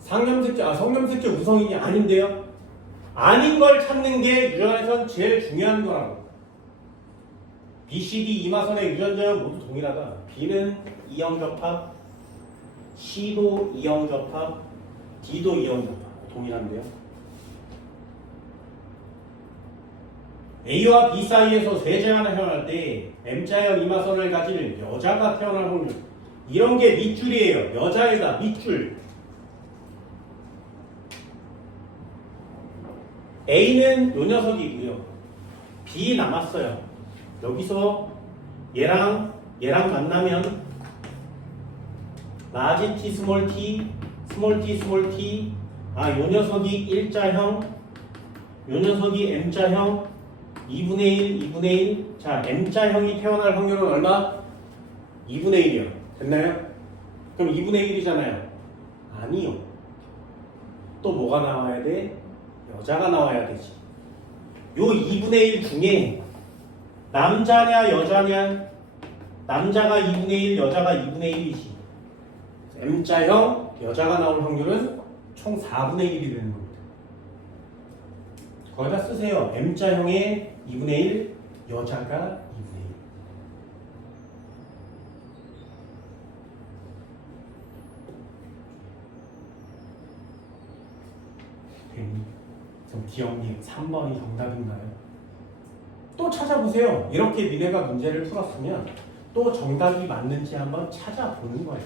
성념색체 우성이니? 아닌데요. 아닌 걸 찾는 게 유전에선 제일 중요한 거라고. B, C, D 이마선의 유전자형 모두 동일하다. B는 이형 접합, C도 이형 접합, D도 이형 접합. 동일한데요. A와 B 사이에서 세자가 태어날 때 M자형 이마선을 가진 여자가 태어날 확률. 이런 게 밑줄이에요. 여자애다. 밑줄. A는 요 녀석이고요. B 남았어요. 여기서 얘랑 만나면 라지 t 스몰 t, 스몰 t 스몰 t. 요 녀석이 일자형, 요 녀석이 M자형, 2분의 1, 2분의 1. 자, M자형이 태어날 확률은 얼마? 2분의 1이요. 됐나요? 그럼 2분의 1이잖아요. 아니요. 또 뭐가 나와야 돼? 여자가 나와야 되지. 요 2분의 1 중에 남자냐 여자냐? 남자가 2분의 1, 여자가 2분의 1이지. M자형 여자가 나올 확률은 총 4분의 1이 되는 겁니다. 거기다 쓰세요. M자형의 2분의 1, 여자가 2분의 1. 됐니? 그럼 기억님 3번이 정답인가요? 또 찾아보세요. 이렇게 니네가 문제를 풀었으면 또 정답이 맞는지 한번 찾아보는 거예요.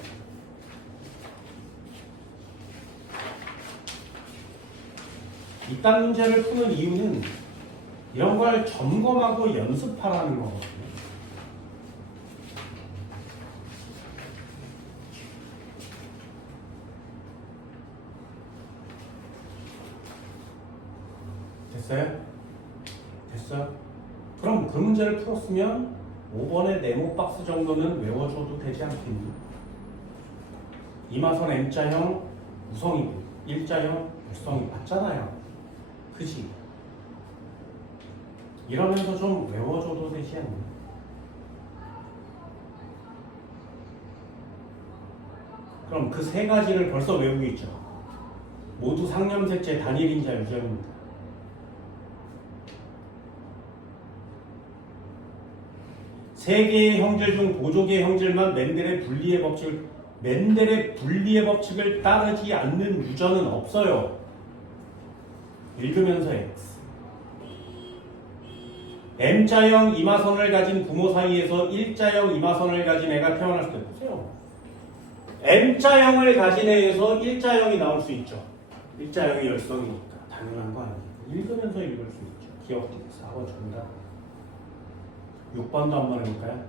이딴 문제를 푸는 이유는 이런 걸 점검하고 연습하라는 거거든요. 됐어요? 됐어요? 그럼 그 문제를 풀었으면 5번의 네모 박스 정도는 외워줘도 되지 않겠니? 이마선 M자형 우성이고 일자형 열성이 맞잖아요. 그지? 이러면서 좀 외워줘도 되지 않니? 그럼 그 세 가지를 벌써 외우고 있죠. 모두 상념색체 단일인자 유전입니다. 세 개의 형질 중 보조개의 형질만 맨델의 분리의 법칙을 따르지 않는 유전은 없어요. 읽으면서 X. M자형 이마선을 가진 부모 사이에서 일자형 이마선을 가진 애가 태어났을 때 보세요. M자형을 가진 애에서 일자형이 나올 수 있죠. 일자형이 열성이니까 당연한 거 아니에요. 읽으면서 읽을 수 있죠. 기억도 4번 정답. 6번도 한번 해볼까요?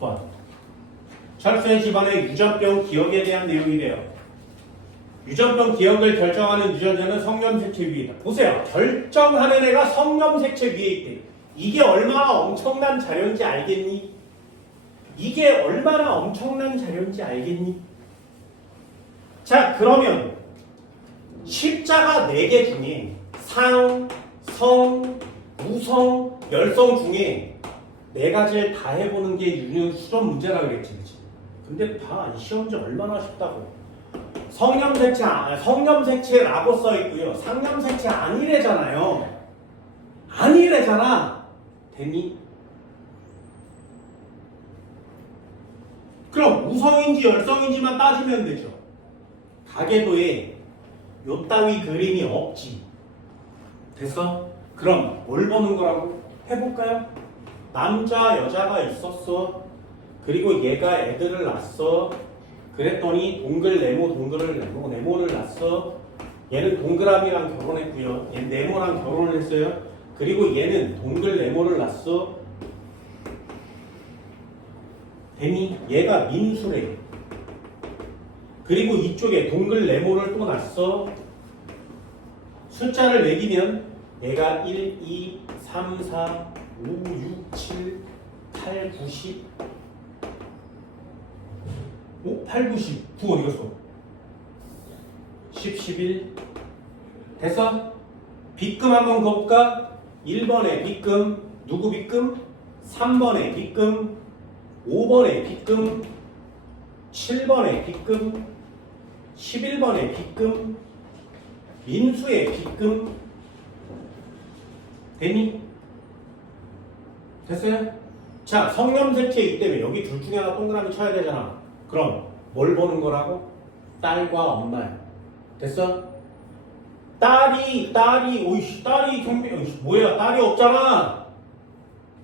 6번. 철수의 집안의 유전병 기억에 대한 내용이래요. 유전병 기억을 결정하는 유전자는 성념색체 위에 있다. 보세요. 결정하는 애가 성념색체 위에 있대. 이게 얼마나 엄청난 자료인지 알겠니? 이게 얼마나 엄청난 자료인지 알겠니? 자, 그러면 십자가 4개 중에 상, 성, 우성, 열성 중에 4가지를 다 해보는 게 수련 문제라 그랬지, 그치? 근데 봐, 이 시험지 얼마나 쉽다고. 성념색체라고 써있고요. 상념색체 아니래잖아요. 아니래잖아. 됐니? 그럼 우성인지 열성인지만 따지면 되죠. 가계도에 요 따위 그림이 없지. 됐어? 그럼 뭘 보는 거라고? 해볼까요? 남자 여자가 있었어. 그리고 얘가 애들을 낳았어. 그랬더니 네모를 낳았어. 얘는 동그라미랑 결혼했고요. 얘는 네모랑 결혼을 했어요. 그리고 얘는 네모를 낳았어. 되니? 얘가 민수래. 그리고 이쪽에 동글 네모를 또 놨어. 숫자를 매기면 얘가 1, 2, 3, 4, 5, 6, 7, 8, 9, 10. 5, 8, 9, 10. 9 어디 갔어? 10, 11. 됐어? 빗금 한번 가볼까? 1번에 빗금. 누구 빗금? 3번에 빗금. 5번에 빗금. 7번에 빗금. 11번에 빗금. 민수의 빗금. 되니? 됐어요? 자, 성념색채이기 때문에 여기 둘 중에 하나 동그라미 쳐야 되잖아. 그럼 뭘 보는 거라고? 딸과 엄마야. 됐어? 딸이 오이씨 딸이 경비 뭐야 딸이 없잖아.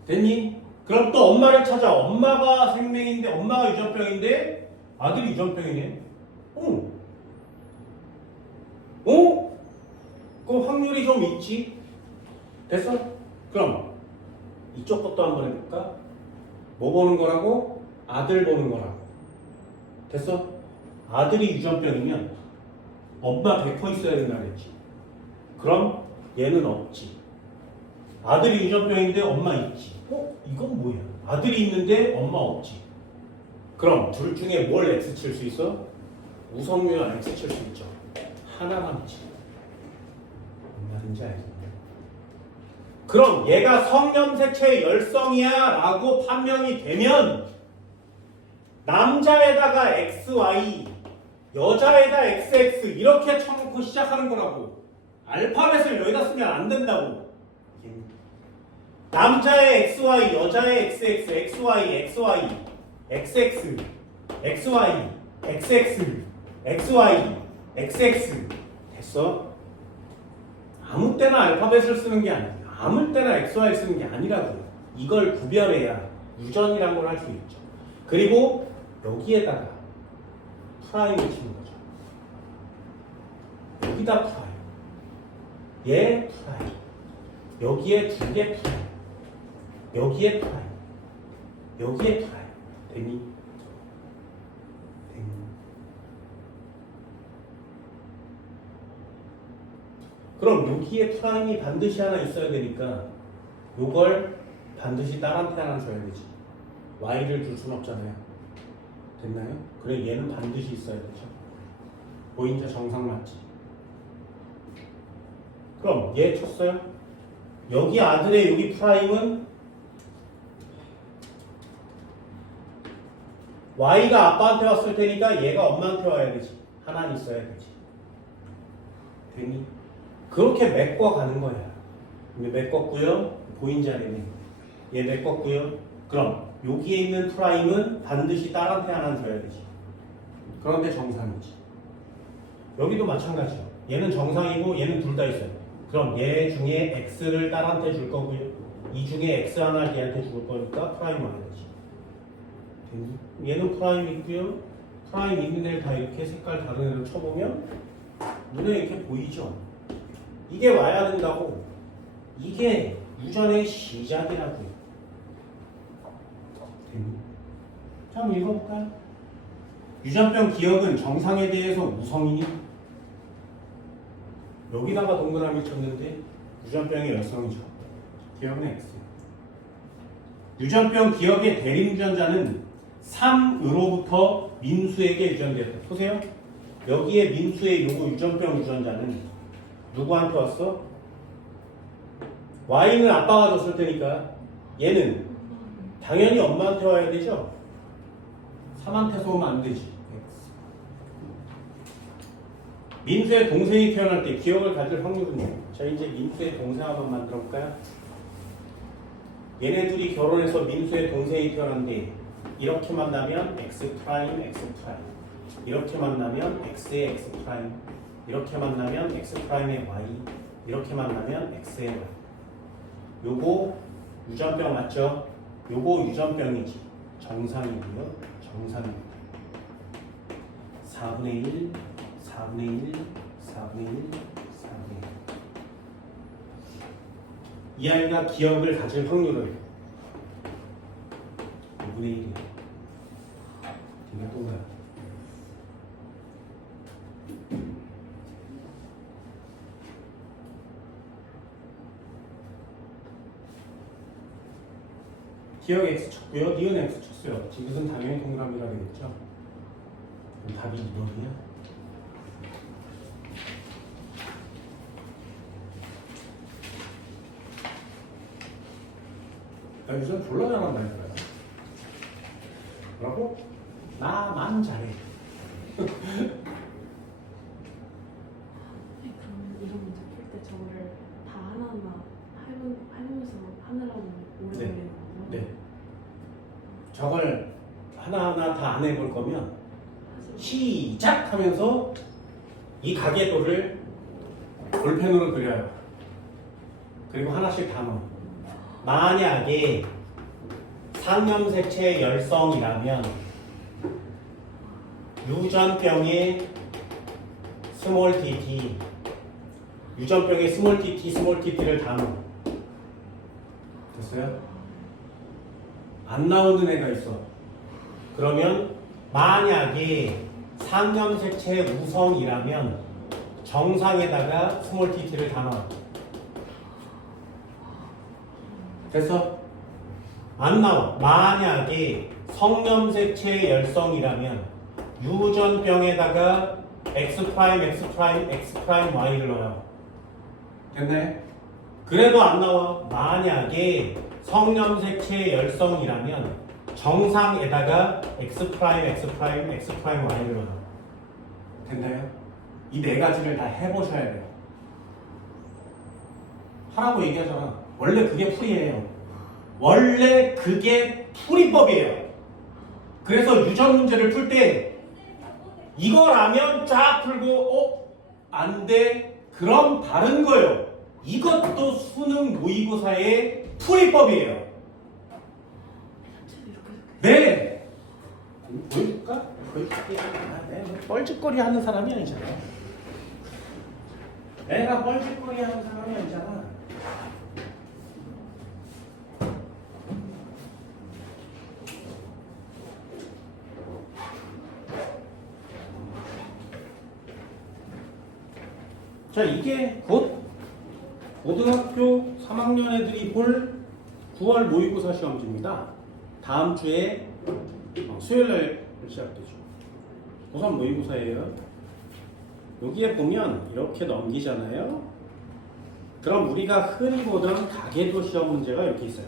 됐니? 그럼 또 엄마를 찾아. 엄마가 생명인데 엄마가 유전병인데 아들이 유전병이네. 응. 어? 그 확률이 좀 있지. 됐어? 그럼 이쪽 것도 한번 해볼까? 뭐 보는 거라고? 아들 보는 거라고. 됐어? 아들이 유전병이면 엄마 100% 있어야 된다 그랬지. 그럼 얘는 없지. 아들이 유전병인데 엄마 있지. 이건 뭐야? 아들이 있는데 엄마 없지. 그럼 둘 중에 뭘 X 칠 수 있어? 우성유형 X 칠 수 있죠. 하나 남지. 뭔 말인지 알겠네. 그럼 얘가 성염색체의 열성이야 라고 판명이 되면 남자에다가 XY 여자에다 XX 이렇게 쳐놓고 시작하는 거라고. 알파벳을 여기다 쓰면 안 된다고. 남자의 XY 여자의 XX XY XY XX XY XX XY XX 됐어? 아무 때나 알파벳을 쓰는 게 아니야. 아무 때나 XY 쓰는 게 아니라고. 이걸 구별해야 유전이란 걸 할 수 있죠. 그리고 여기에다가 프라임을 치는 거죠. 여기다 프라임. 얘 프라임. 여기에 두 개 프라임. 여기에 프라임. 여기에 프라임. 되니? 되니? 그럼 여기에 프라임이 반드시 하나 있어야 되니까 요걸 반드시 딸한테 하나 줘야 되지. y를 줄 수는 없잖아요. 됐나요? 그래 얘는 반드시 있어야 되죠. 보인자 정상 맞지? 그럼 얘 쳤어요? 여기 아들의 여기 프라임은 y가 아빠한테 왔을 테니까 얘가 엄마한테 와야 되지. 하나는 있어야 되지. 되니? 그렇게 메꿔 가는 거야. 근데 메꿨고요. 보인자리네. 얘 메꿨고요. 그럼 여기에 있는 프라임은 반드시 딸한테 하나 줘야 되지. 그런데 정상이지. 여기도 마찬가지야. 얘는 정상이고 얘는 둘 다 있어요. 그럼 얘 중에 x를 딸한테 줄 거고요. 이 중에 x 하나 얘한테 줄 거니까 프라임 와야 되지. 얘는 프라임 있고요. 프라임 있는 애를 다 이렇게 색깔 다른 애를 쳐보면 눈에 이렇게 보이죠. 이게 와야 된다고. 이게 유전의 시작이라고요. 자, 한번 읽어볼까요? 유전병 기억은 정상에 대해서 우성이니? 여기다가 동그라미 쳤는데 유전병의 열성이죠. 기억은 X. 유전병 기억의 대립유전자는 3으로부터 민수에게 유전되었다. 보세요. 여기에 민수의 요거 유전병 유전자는 누구한테 왔어? Y는 아빠가 줬을 테니까 얘는 당연히 엄마한테 와야 되죠? 3한테서 오면 안 되지. 민수의 동생이 태어날 때 기억을 가질 확률은요. 자, 이제 민수의 동생 한번 만들어 볼까요? 얘네 둘이 결혼해서 민수의 동생이 태어난데 이렇게 만나면 X 프라임, X 프라임. 이렇게 만나면 X의 X 프라임. 이렇게 만나면 X 프라임의 Y. 이렇게 만나면 X의 Y. 요거 유전병 맞죠? 요거 유전병이지. 정상이고요. 정상입니다. 4분의 1, 4분의 1, 4분의 1, 4분의 1. 이 아이가 기억을 가질 확률을 5분의 1이에요. 몇 동가요? 기억 X 쳤고요. 니은 X 쳤어요. 이것은 당연히 동그라미라 되겠죠. 그럼 답이 2번이야. 나 요즘 졸라 잘한다니까요. 뭐라고? 나만 잘해. 그럼 이런 문제 풀 때 저거를 다 하나하나 해보면서 하느라고 오래 네. 걸리는 거예요? 네. 저걸 하나하나 다 안 해볼 거면 시작 하면서 이 가계도를 볼펜으로 그려요. 그리고 하나씩 다 넣어. 만약에 상염색체 열성이라면 유전병의 스몰 tt, 유전병의 스몰 tt를 다 넣어. 됐어요? 안 나오는 애가 있어. 그러면 만약에 상염색체 우성이라면 정상에다가 스몰 tt를 다 넣어. 됐어? 안 나와. 만약에 성염색체 열성이라면 유전병에다가 X'Y를 넣어요. 됐네? 그래도 안 나와. 만약에 성염색체 열성이라면 정상에다가 X'Y를 넣어요. 됐나요? 이 네 가지를 다 해보셔야 돼요. 하라고 얘기하잖아. 원래 그게 풀이에요. 원래 그게 풀이법이에요. 그래서 유전 문제를 풀 때 이거라면 쫙 풀고 안 돼. 그럼 다른 거예요. 이것도 수능 모의고사의 풀이법이에요. 네. 보여줄까? 보여줄게. 뻘짓거리 하는 사람이 아니잖아. 내가 뻘짓거리 하는 사람이 아니잖아. 자, 이게 곧 고등학교 3학년 애들이 볼 9월 모의고사 시험지입니다. 다음 주에 수요일날 시작되죠. 고3 모의고사예요. 여기에 보면 이렇게 넘기잖아요. 그럼 우리가 흔히 보던 가계도 시험 문제가 여기 있어요.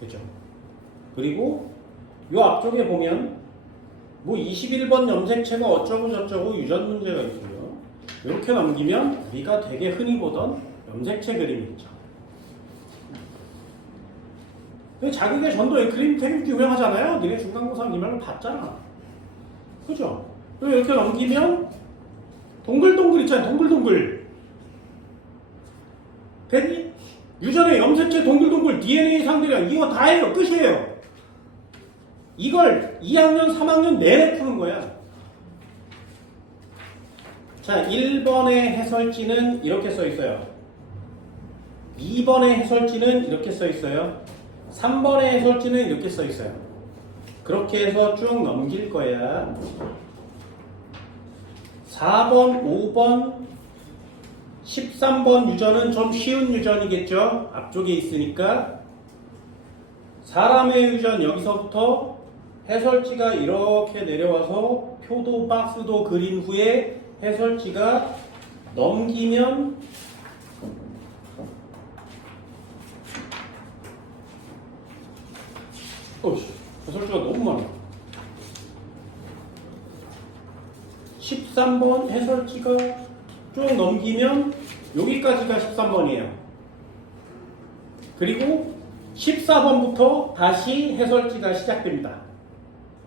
그죠? 그리고 이 앞쪽에 보면 뭐 21번 염색체가 어쩌고 저쩌고 유전 문제가 있고요. 이렇게 넘기면 우리가 되게 흔히 보던 염색체 그림이 있죠. 자극의 전도의 그림 되게 유명하잖아요. 니네 중간고사 이 말로 봤잖아. 그죠? 이렇게 넘기면 동글동글 있잖아요. 동글동글. 됐니? 유전의 염색체 동글동글 DNA 상대량 이거 다 해요. 끝이에요. 이걸 2학년, 3학년 내내 푸는 거야. 자, 1번의 해설지는 이렇게 써 있어요. 2번의 해설지는 이렇게 써 있어요. 3번의 해설지는 이렇게 써 있어요. 그렇게 해서 쭉 넘길 거야. 4번, 5번, 13번 유전은 좀 쉬운 유전이겠죠? 앞쪽에 있으니까. 사람의 유전 여기서부터 해설지가 이렇게 내려와서 표도 박스도 그린 후에 해설지가 넘기면 해설지가 너무 많아. 13번 해설지가 쭉 넘기면 여기까지가 13번이에요. 그리고 14번부터 다시 해설지가 시작됩니다.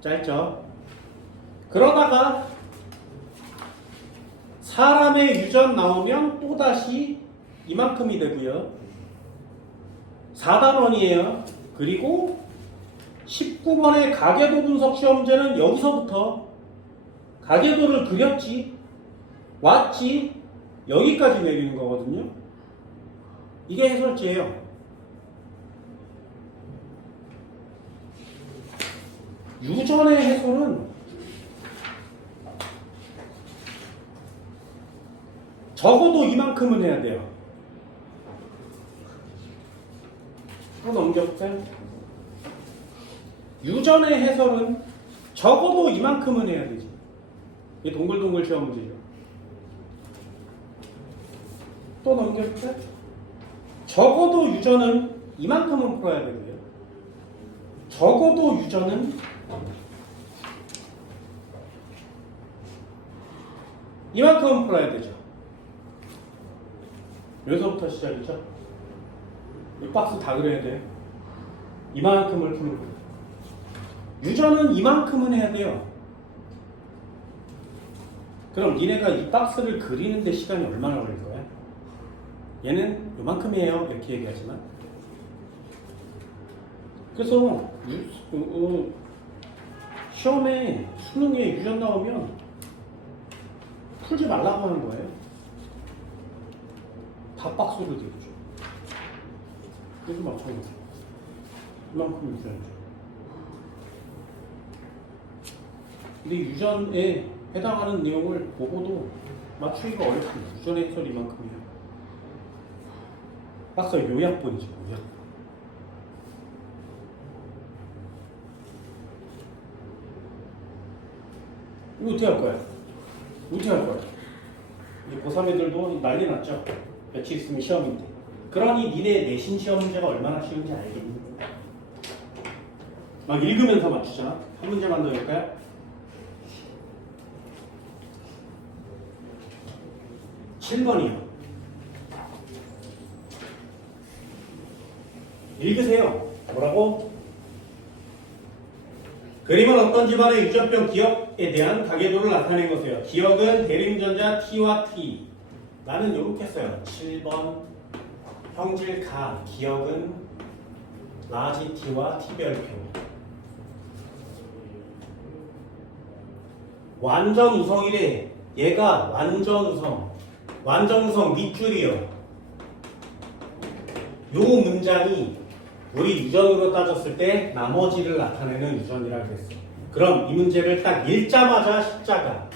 짧죠? 그러다가 사람의 유전 나오면 또다시 이만큼이 되고요. 4단원이에요. 그리고 19번의 가계도 분석 시험제는 여기서부터 가계도를 그렸지, 왔지, 여기까지 내리는 거거든요. 이게 해설지예요. 유전의 해소는 적어도 이만큼은 해야 돼요. 또 넘겨볼까요? 유전의 해설은 적어도 이만큼은 해야 되지. 이게 동글동글 시험 문제죠. 또 넘겨볼까요? 적어도 유전은 이만큼은 풀어야 되고요. 적어도 유전은 이만큼은 풀어야 되죠. 여기서부터 시작이죠. 이 박스 다 그려야 돼요. 이만큼을 푸는 거예요. 유전은 이만큼은 해야 돼요. 그럼 니네가 이 박스를 그리는데 시간이 얼마나 걸릴 거야? 얘는 요만큼이에요. 이렇게 얘기하지만. 그래서 시험에 수능에 유전 나오면 풀지 말라고 하는 거예요. 다 박스로 되겠죠. 그래서 맞춰보세요. 이만큼 유전이죠. 근데 유전에 해당하는 내용을 보고도 맞추기가 어렵습니다. 유전의 해설 이만큼이에요. 박스 요약본이죠. 요약. 이거 어떻게 할 거야? 어떻게 할 거야? 이제 고3 애들도 난리 났죠? 며칠 있으면 시험인데. 그러니 니네 내신 시험 문제가 얼마나 쉬운지 알겠니? 막 읽으면서 맞추잖아? 한 문제만 더 할까요? (7번이요) 읽으세요. 뭐라고? 그림은 어떤 집안의 유전병 기억에 대한 가계도를 나타낸 것이에요. 기억은 대림전자 T와 T. 나는 이렇게 써요. 7번 형질 가. 기억은 라지 T와 T별표. 완전 우성이래. 얘가 완전 우성. 완전 우성 밑줄이요. 요 문장이 우리 유전으로 따졌을 때 나머지를 나타내는 유전이라고 했어. 그럼 이 문제를 딱 읽자마자 십자가.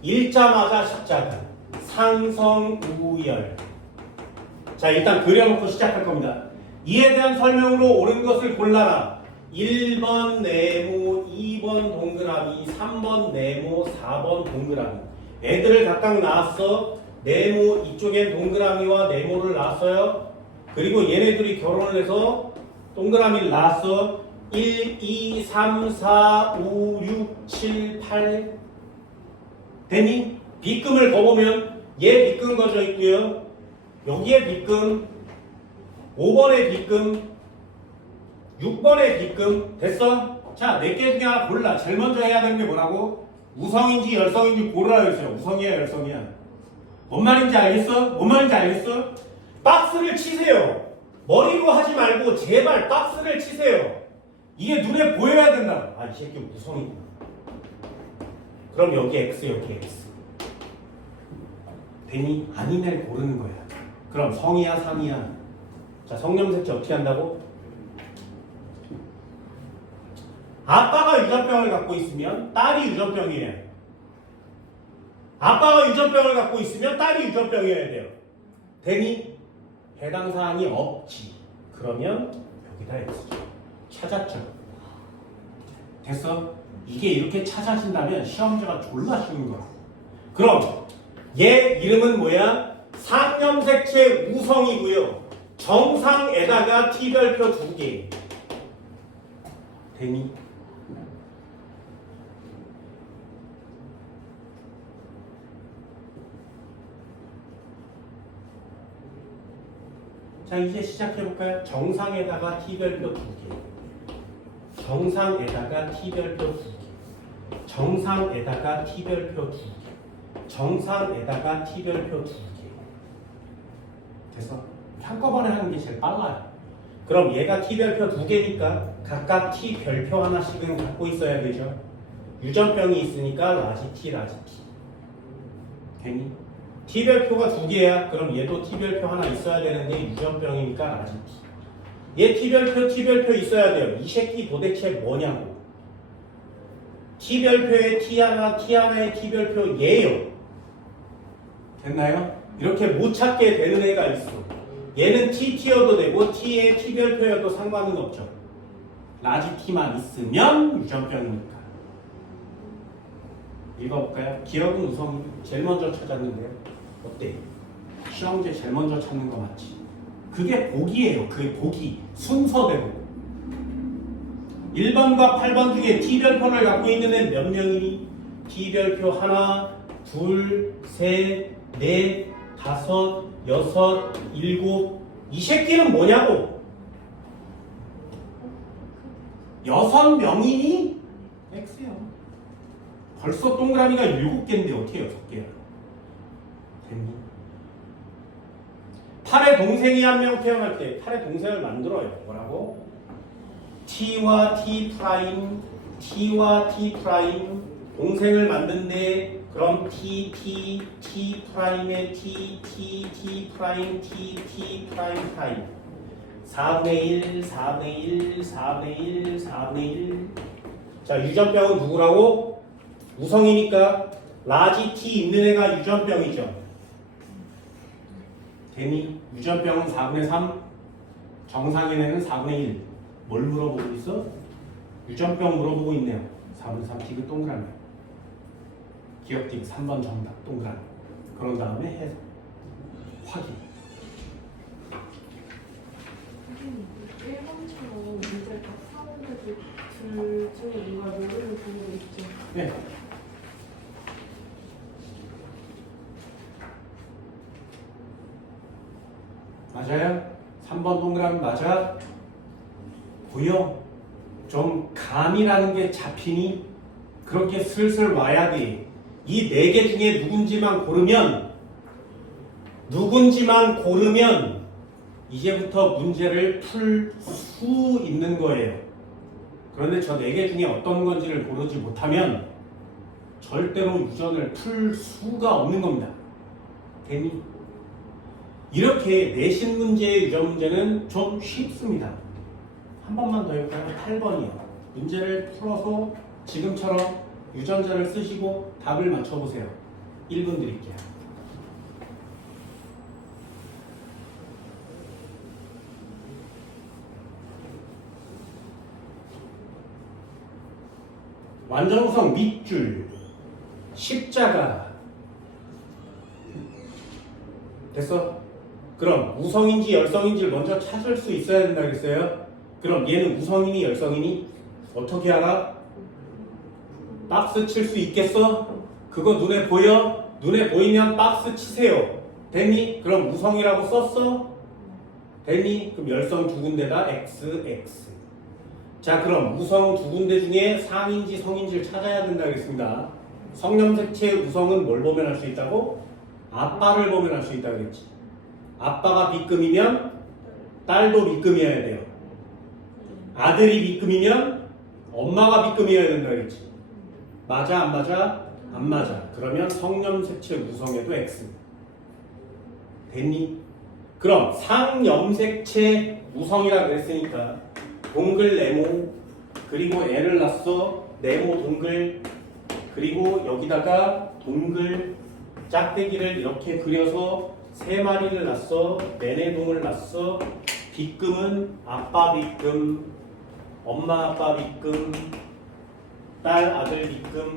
읽자마자 십자가. 상성우열. 자, 일단 그려놓고 시작할 겁니다. 이에 대한 설명으로 옳은 것을 골라라. 1번 네모, 2번 동그라미, 3번 네모, 4번 동그라미. 애들을 각각 나왔어. 네모 이쪽엔 동그라미와 네모를 낳았어요. 그리고 얘네들이 결혼을 해서 동그라미를 낳았어. 1, 2, 3, 4, 5, 6, 7, 8 되니? 빗금을 거보면 얘 빗금 거져 있고요. 여기에 빗금, 5번에 빗금, 6번에 빗금. 됐어? 자, 4개 중에 하나 골라. 제일 먼저 해야 되는 게 뭐라고? 우성인지 열성인지 고르라 그랬어요. 우성이야 열성이야. 뭔 말인지 알겠어? 뭔 말인지 알겠어? 박스를 치세요. 머리로 하지 말고 제발 박스를 치세요. 이게 눈에 보여야 된다. 아, 이 새끼 우성이구나. 그럼 여기 X, 여기 X. 되니? 아니면 고르는 거야. 그럼 성이야, 상이야? 자, 성염색체 어떻게 한다고? 아빠가 유전병을 갖고 있으면 딸이 유전병이래. 아빠가 유전병을 갖고 있으면 딸이 유전병이어야 돼요. 되니? 해당 사항이 없지. 그러면 여기다 X죠. 찾았죠. 됐어? 이게 이렇게 찾아진다면 시험 문제가 졸라 쉬운 거야. 그럼 얘 이름은 뭐야? 상염색체 우성이고요. 정상에다가 T별표 2개. 되니? 자, 이제 시작해볼까요? 정상에다가 T별표 2개. 정상에다가 T별표 2개. 정상에다가 T별표 2개. 정상에다가 T별표 2개. 됐어? 한꺼번에 하는 게 제일 빨라요. 그럼 얘가 T별표 2개니까 각각 T별표 하나씩은 갖고 있어야 되죠. 유전병이 있으니까 라지 T, 라지 T. 괜히? T별표가 2개야. 그럼 얘도 T별표 하나 있어야 되는데 유전병이니까 라지 T. 얘 t별표 있어야 돼요. 이 새끼 도대체 뭐냐고. t별표의 t하나의 t별표 얘요. 됐나요? 이렇게 못 찾게 되는 애가 있어. 얘는 t여도 되고 t의 t별표여도 상관은 없죠. 라지 t만 있으면 유전병이니까. 읽어볼까요? 기억은 우성이 제일 먼저 찾았는데요. 어때? 시험제 제일 먼저 찾는 거 맞지? 그게 복이에요. 그게 복이. 순서대로. 1번과 8번 중에 t별표를 갖고 있는 애 몇 명이니? t별표 하나, 둘, 셋, 넷, 다섯, 여섯, 일곱. 이 새끼는 뭐냐고? 6명이니? X요. 벌써 동그라미가 7개인데 어떻게 6개야? 됐니? 8의 동생이 한 명 태어날 때 8의 동생을 만들어요. 뭐라고? t와 t 프라임, t와 t 프라임 동생을 만든데 그럼 t 프라임의 t 프라임, t 프라임 프라임 4분의 1, 4분의 1, 4분의 1, 4분의 1. 자, 유전병은 누구라고? 우성이니까 라지 t 있는 애가 유전병이죠. 되니? 유전병은 4분의 3, 정상인 애는 4분의 1. 뭘 물어보고 있어? 유전병 물어보고 있네요. 4분의 3 디귿 동그라미. 기억 디귿 3번 정답 동그라미. 그런 다음에 해 확인. 1번처럼 문제를 다 푸는데도 둘 중에 뭔가 모르는 부분이 있죠. 네. 맞아요? 3번 동그라미 맞아? 보여? 좀 감이라는 게 잡히니? 그렇게 슬슬 와야 돼. 이 4개 중에 누군지만 고르면 이제부터 문제를 풀 수 있는 거예요. 그런데 저 4개 중에 어떤 건지를 고르지 못하면 절대로 유전을 풀 수가 없는 겁니다. 되니? 이렇게 내신 문제의 유전 문제는 좀 쉽습니다. 한 번만 더 해볼까요? 8번이요. 문제를 풀어서 지금처럼 유전자를 쓰시고 답을 맞춰보세요. 1분 드릴게요. 완전우성 밑줄 십자가 됐어? 그럼 우성인지 열성인지를 먼저 찾을 수 있어야 된다 그랬어요? 그럼 얘는 우성이니 열성이니? 어떻게 알아? 박스 칠 수 있겠어? 그거 눈에 보여? 눈에 보이면 박스 치세요. 됐니? 그럼 우성이라고 썼어? 됐니? 그럼 열성 두 군데다 XX. 자, 그럼 우성 두 군데 중에 상인지 성인지를 찾아야 된다 그랬습니다. 성염색체 우성은 뭘 보면 할 수 있다고? 아빠를 보면 할 수 있다 그랬지. 아빠가 B급이면 딸도 B급이어야 돼요. 아들이 B급이면 엄마가 B급이어야 된다 그랬지. 맞아 안 맞아? 안 맞아. 그러면 성염색체 우성에도 X. 됐니? 그럼 상염색체 우성이라 그랬으니까 동글 네모 그리고 N을 놨어. 네모 동글 그리고 여기다가 동글 짝대기를 이렇게 그려서 3마리를 놨어. 네네동을 놨어. B급은 아빠 B급, 엄마 아빠 B급, 딸 아들 B급.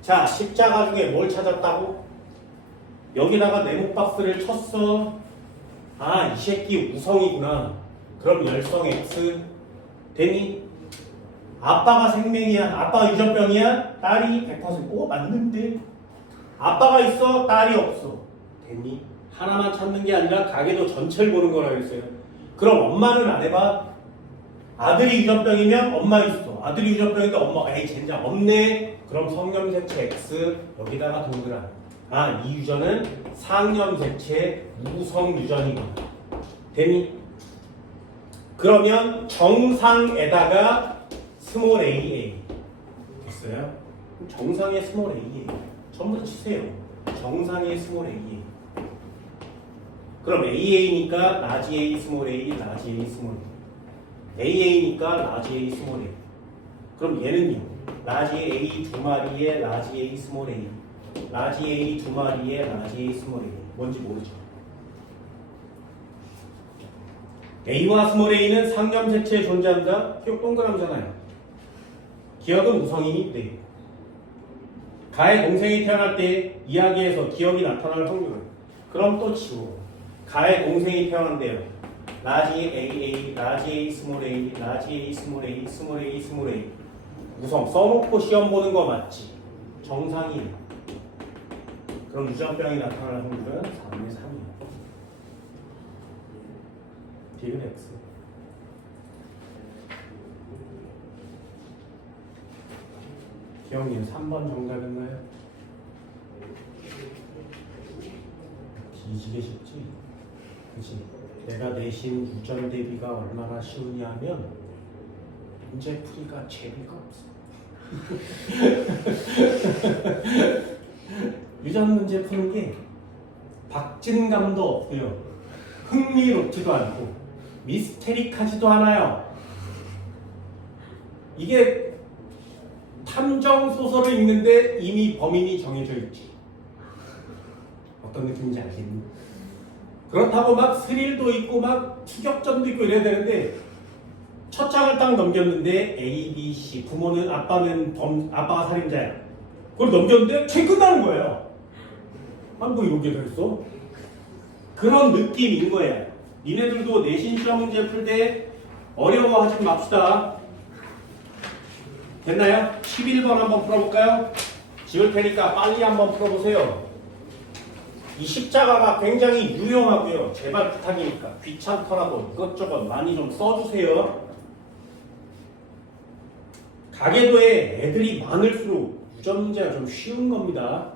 자, 십자가 중에 뭘 찾았다고? 여기다가 네모 박스를 쳤어. 아, 이 새끼 우성이구나. 그럼 열성 X 되니? 아빠가 생명이야. 아빠가 유전병이야. 딸이 100%. 오, 맞는데. 아빠가 있어. 딸이 없어. 됐니? 하나만 찾는 게 아니라 가계도 전체를 보는 거라고 했어요. 그럼 엄마는 안 해봐. 아들이 유전병이면 엄마 있어. 아들이 유전병인데 엄마 에이 젠장 없네. 그럼 성염색체 X 여기다가 동그라미. 아, 이 유전은 상염색체 무성 유전이구나. 됐니? 그러면 정상에다가 스몰 AA 됐어요? 정상의 스몰 AA 전부 다 치세요. 정상의 스몰 AA 그럼 AA니까 라지 A 스몰 A 라지 A 스몰 A AA니까 라지 A 스몰 A. 그럼 얘는요 라지 A 두 마리에 라지 A 스몰 A 라지 A 두 마리에 라지 A 스몰 A. 뭔지 모르죠. A와 스몰 a는 상념체체에 존재한다. 기억 동그라미잖아요. 기억은 우성이니 네. 가의 동생이 태어날 때 이야기에서 기억이 나타날 확률은 그럼 또 치고 가의 동생이 태어난대요. 라지 AA, 라지 A 스몰 a, 라지 A 스몰 a, 스몰 a, 스몰 a. 우성 써놓고 시험 보는 거 맞지? 정상이에요. 그럼 유전병이 나타날 확률은 4분의 3이에요. D는 X. 기억님 3번 정답인가요? 뒤지게 쉽지? 그치? 내가 내신 유전 대비가 얼마나 쉬우냐면 문제 풀이가 재미가 없어. 유전 문제 푸는 게 박진감도 없고요. 흥미롭지도 않고 미스테릭하지도 않아요. 이게 탐정 소설을 읽는데 이미 범인이 정해져 있지. 어떤 느낌인지 알겠니? 그렇다고 막 스릴도 있고 막 추격전도 있고 이래야 되는데 첫 장을 딱 넘겼는데 A, B, C 부모는 아빠가 살인자야. 그걸 넘겼는데 책 끝나는 거예요. 뭐 이렇게 됐어? 그런 느낌인 거야. 니네들도 내신 시험 문제 풀 때 어려워하지 맙시다. 됐나요? 11번 한번 풀어볼까요? 지울 테니까 빨리 한번 풀어보세요. 이 십자가가 굉장히 유용하고요. 제발 부탁이니까 귀찮더라도 이것저것 많이 좀 써주세요. 가계도에 애들이 많을수록 유전 문제가 좀 쉬운 겁니다.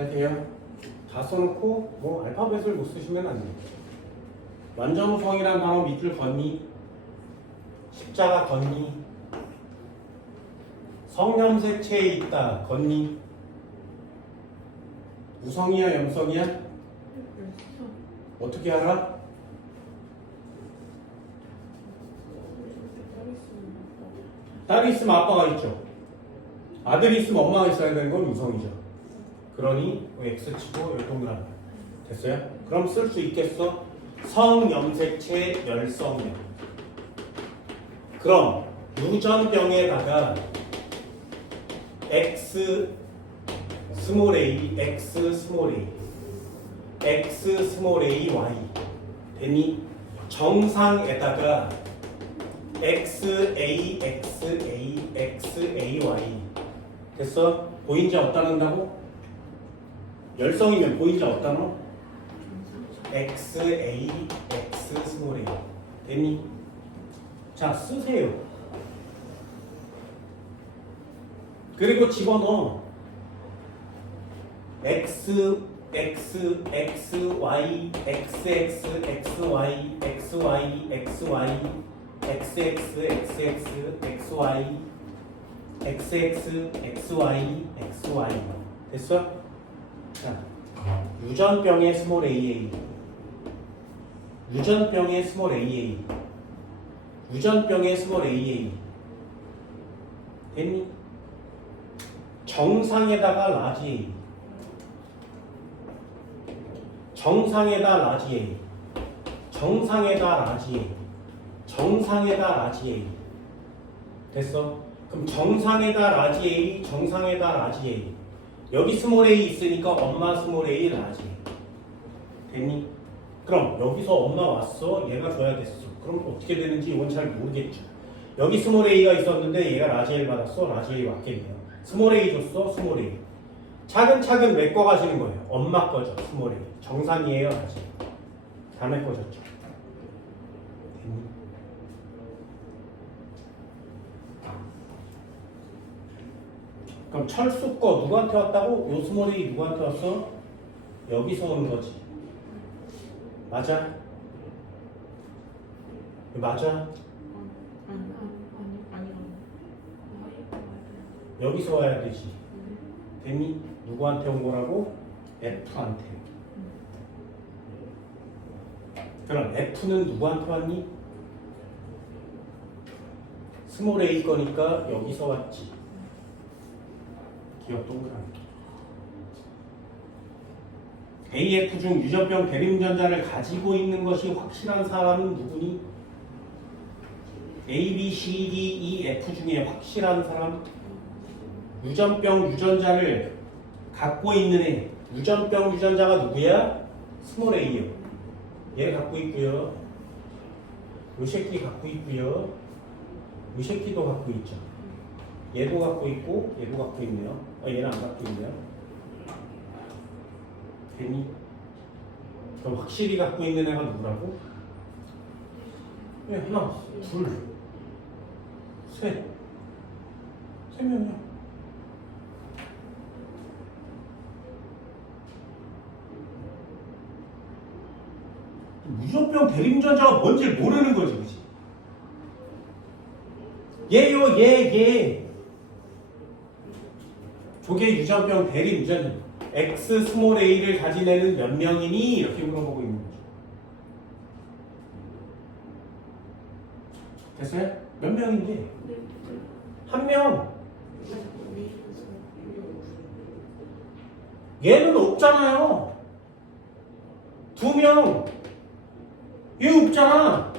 잘 돼요? 다 써놓고 뭐 알파벳을 못 쓰시면 안 돼요. 완전우성이라는 단어 밑줄 걷니? 십자가 걷니? 성염색체에 있다 걷니? 우성이야 염성이야? 어떻게 알아? 딸이 있으면 아빠가 있죠. 아들이 있으면 엄마가 있어야 되는 건 우성이죠. 그러니 X치고 여기 동그라미 됐어요? 그럼 쓸 수 있겠어? 성염색체 열성염. 그럼 유전병에다가 X 스몰 a, X 스몰 a, X 스몰 a, Y 되니 정상에다가 X A, X A, X A, Y 됐어? 보인자 어디다 넣는다고? 열성이면 보인자 어디다 넣어? X A, X 스몰 a 됐니? 자 쓰세요. 그리고 집어넣어. X, X, X, Y, X, X, X, Y, X, Y, X, Y, X, X, X, X, X, Y, X, X, X, Y, X, Y 됐어? 자, 유전병의 스몰 AA, 유전병의 스몰 AA, 유전병의 스몰 AA 됐니? 정상에다가 라지 A, 정상에다 라지 A, 정상에다 라지 A, 정상에다 라지 A 됐어? 그럼 정상에다 라지 A, 정상에다 라지 A 여기 스몰 a 있으니까 엄마 스몰 a 라지 됐니? 그럼 여기서 엄마 왔어 얘가 줘야겠어. 그럼 어떻게 되는지 이건 잘 모르겠죠. 여기 스몰 a가 있었는데 얘가 라지 l 받았어. 라지 a 왔겠네요. 스몰 a 줬어. 스몰 a 차근차근 메꿔 가시는 거예요. 엄마 거죠. 스몰 a 정상이에요. 라지 다 메꿔졌죠. 됐니? 그럼 철수 거 누구한테 왔다고? 요 스몰 a 누구한테 왔어? 여기서 오는 거지. 맞아? 맞아? 여기서 와야 되지. 됐니? 누구한테 온 거라고? F한테. 그럼 F는 누구한테 왔니? 스몰 a 거니까 여기서 왔지. 기억 동그라미. AF 중 유전병 대림전자를 가지고 있는 것이 확실한 사람은 누구니? A, B, C, D, E, F 중에 확실한 사람? 유전병 유전자를 갖고 있는 애. 유전병 유전자가 누구야? 스몰 a요. 얘 갖고 있고요. 요 새끼 갖고 있고요. 요 새끼도 갖고 있죠. 얘도 갖고 있고 얘도 갖고 있네요. 얘는 안 갖고 있네요. 괜히 그럼 확실히 갖고 있는 애가 누구라고? 하나, 둘, 셋. 세 명이야. 유전병 대림전자가 뭔지 모르는 거지, 그치? 얘요, 얘. 조개 유전병 대림전자. X 스몰 a를 가진 애는 몇 명이니? 이렇게 물어보고 있는 거죠. 됐어요? 몇 명인데? 한 명. 얘는 없잖아요. 두 명. 얘 없잖아.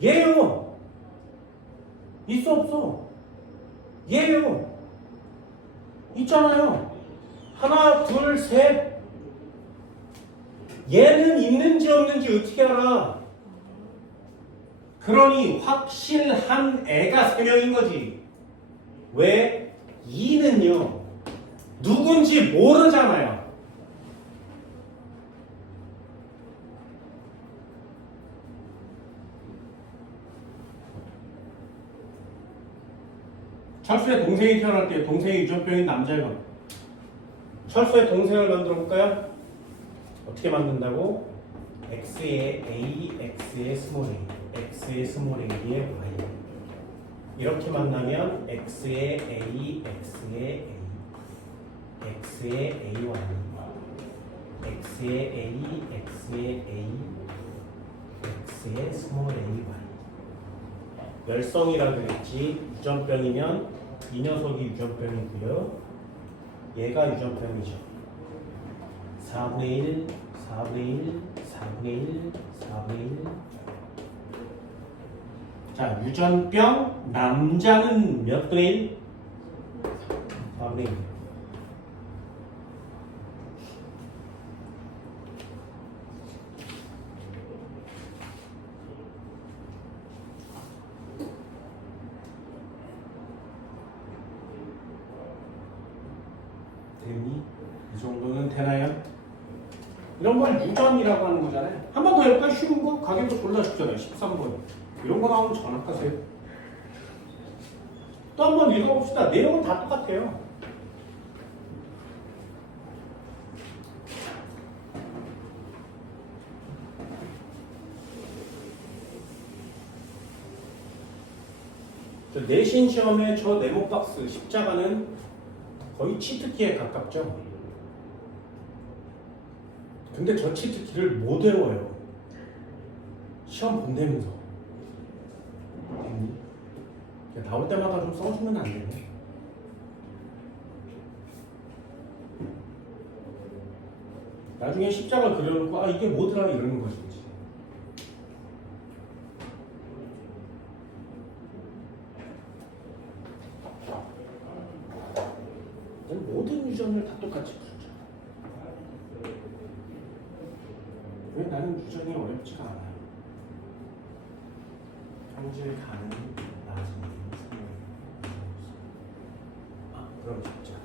얘요. 있어 없어? 얘요. 있잖아요. 하나, 둘, 셋. 얘는 있는지 없는지 어떻게 알아? 그러니 확실한 애가 세 명인 거지. 왜? 2는요. 누군지 모르잖아요. 철수의 동생이 태어날 때 동생이 유전병인 남자예요. 철수의 동생을 만들어 볼까요? 어떻게 만든다고? x의 a, x의 스몰 a, x의 스몰 a의 y. 이렇게 만나면 x의 a, x의 a, x의 ay, x의 a, x의 a, x의 스몰 ay. 열성이라 그랬지. 유전병이면 이 녀석이 유전병이고요. 얘가 유전병이죠. 4분의 1, 4분의 1, 4분의 1, 4분의 1. 자, 유전병 남자는 몇 분의 1? 4분의 1. 되니? 이 정도는 되나요? 이런 걸 유전이라고 하는 거잖아요. 한 번 더 해볼까요? 쉬운 거? 가격도 졸라 쉽잖아요. 13번. 이런 거 나오면 전학하세요. 또 한 번 읽어봅시다. 내용은 다 똑같아요. 저 내신 시험에 저 네모 박스 십자가는 거의 치트키에 가깝죠. 근데 저 치트키를 못 외워요. 시험 본다면서. 나올 때마다 좀 써주면 안 되네. 나중에 십자가 그려놓고 아 이게 뭐더라 이러는 거지. 모든 유전을 다 똑같이 풀죠. 왜 나는 유전이 어렵지가 않아요. 현재 가는 나중에 그럼 쉽지 않아.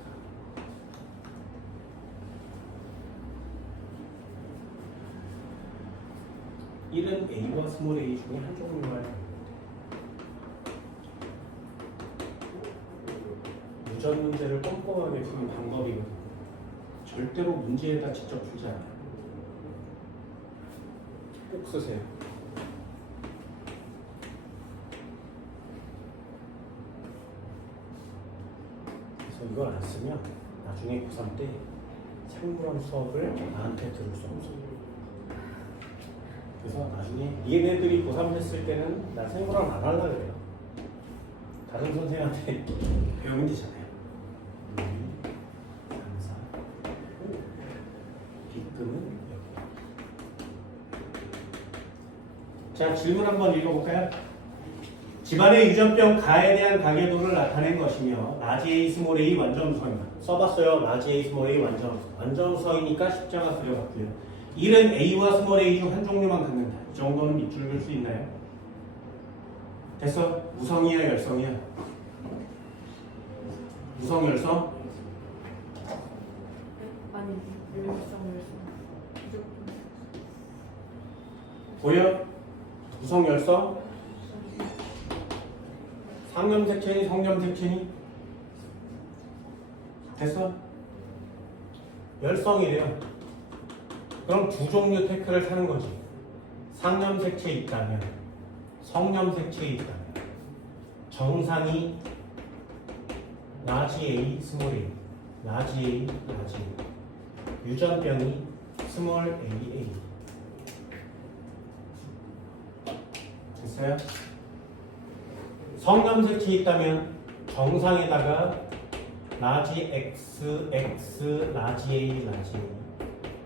일은 A와 스몰 a 중에 한 종류만 유전 문제를 꼼꼼하게 푸는 방법이거든요. 절대로 문제에다 직접 풀지 않아요. 꼭 쓰세요. 그래서 이걸 안 쓰면 나중에 고3 때 생물원 수업을 나한테 들을 수 없어요. 그래서 나중에 얘네들이 고3 했을 때는 나 생물원 안 하려고 그래요. 다른 선생님한테 배우면 되잖아요. 자, 질문 한번 읽어볼까요? 집안의 유전병 가에 대한 가계도를 나타낸 것이며 라지 A 스몰 a 완전우서입니다. 써봤어요. 라지 A 스몰 a 완전우서. 완전우서이니까 십자가 그려봤고요. 1은 A와 스몰 a 중 한 종류만 갖는다. 이 정도는 밑줄 긋을 수 있나요? 됐어? 무성이야 열성이야? 무성 열성? 아니 열성 무조건 보여? 무성 열성? 상염색체니 성염색체니? 됐어? 열성이래요. 그럼 두 종류 테크를 사는 거지. 상염색체 있다면, 성염색체 있다면, 정상이 라지 A, 스몰 a, 라지 A, 라지 A, 유전병이 스몰 a, a. 됐어요? 성염색체 있다면 정상에다가 라지 X, X, 라지 A, 라지 A,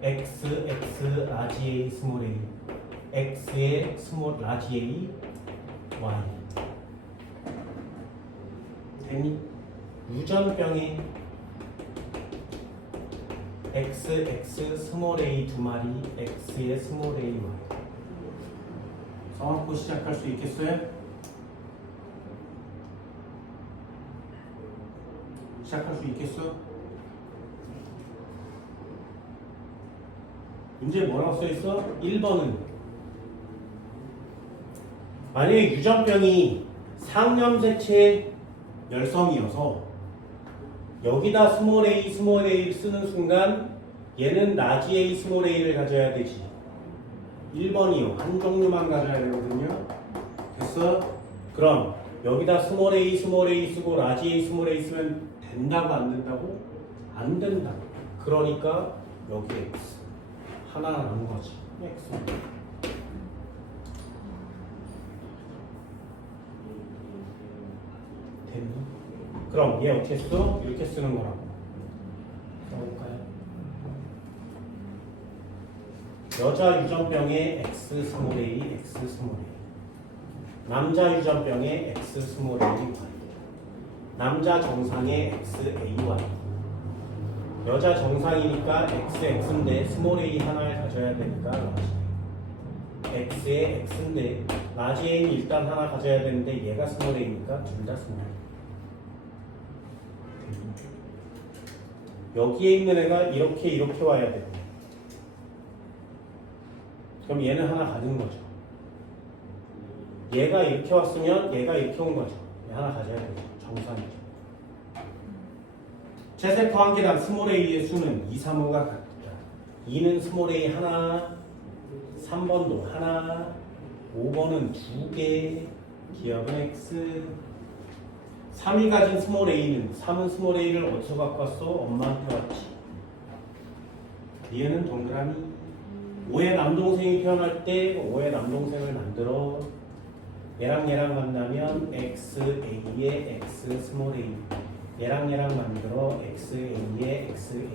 X, X, 라지 A, 스몰 a, X의 스몰 라지 A, Y. 되니? 유전병에 X, X, 스몰 a 두 마리, X의 스몰 a, Y. 써놓고 시작할 수 있겠어요? 시작할 수 있겠어? 문제 뭐라고 써있어? 1번은 만약에 유전병이 상염색체 열성이어서 여기다 스몰 a를 쓰는 순간 얘는 라지 a 스몰 a를 가져야 되지. 1번이요. 한 종류만 가져야 되거든요. 됐어? 그럼 여기다 스몰 a 쓰고 라지 a 스몰 a 쓰면 된다고 안 된다고? 안 된다. 그러니까 여기 x 하나 남은 거지. x. 됐니? 그럼 얘 어떻게 써? 이렇게 쓰는 거라고. 써볼까요? 여자 유전병의 x 스몰 a, x 스몰 a. 남자 유전병의 x 스몰 a, y. 남자 정상의 x a, y. 여자 정상이니까 x, x인데 스몰 a 하나를 가져야 되니까 라지 x에 x인데 라지 a는 일단 하나 가져야 되는데 얘가 스몰 a니까 둘 다 스몰 a. 여기에 있는 애가 이렇게 와야 돼요. 그럼 얘는 하나 가진 거죠. 얘가 이렇게 왔으면 얘가 이렇게 온 거죠. 얘 하나 가져야 되죠. 정상이죠. 채세포 한 개당 스몰 a의 수는 2, 3, 5가 같다. 2는 스몰 a 하나, 3번도 하나, 5번은 2개, 기억은 x. 3이 가진 스몰 a는 3은 스몰 a를 어디서 갖고 왔어? 엄마한테 왔지. 얘는 동그라미. 5의 남동생이 태어날 때 5의 남동생을 만들어. 얘랑 만나면 XA의 X 스몰 a. 얘랑 만들어 XA의 XA.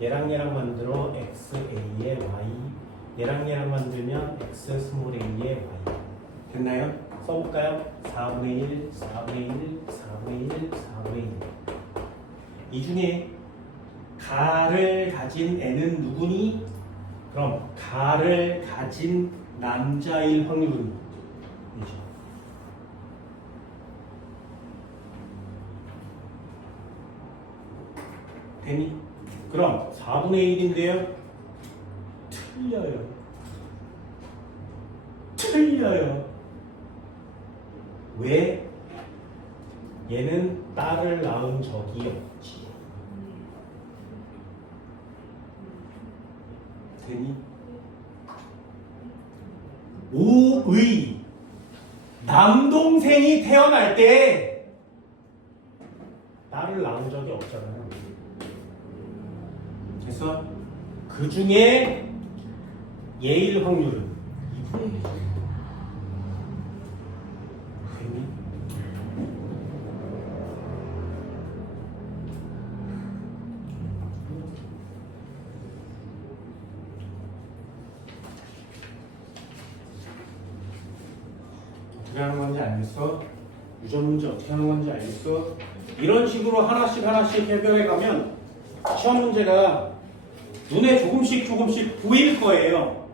얘랑 만들어 XA의 Y. 얘랑 만들면 X 스몰 a의 Y. 됐나요? 써볼까요? 4분의 1, 4분의 1, 4분의 1, 4분의 1. 이 중에 가를 가진 애는 누구니? 그럼 가를 가진 남자일 확률은 이죠. 되니? 그럼 4분의 1인데요. 틀려요. 왜? 얘는 딸을 낳은 적이 없지. 되니? 5의 남동생이 태어날 때 딸을 낳은 적이 없잖아요. 그래서 그 중에 얘일 확률은 2분의 1이죠. 어떻게 하는 건지 알겠어? 유전 문제 어떻게 하는 건지 알겠어? 이런 식으로 하나씩 해결해 가면 시험 문제가 눈에 조금씩 보일 거예요.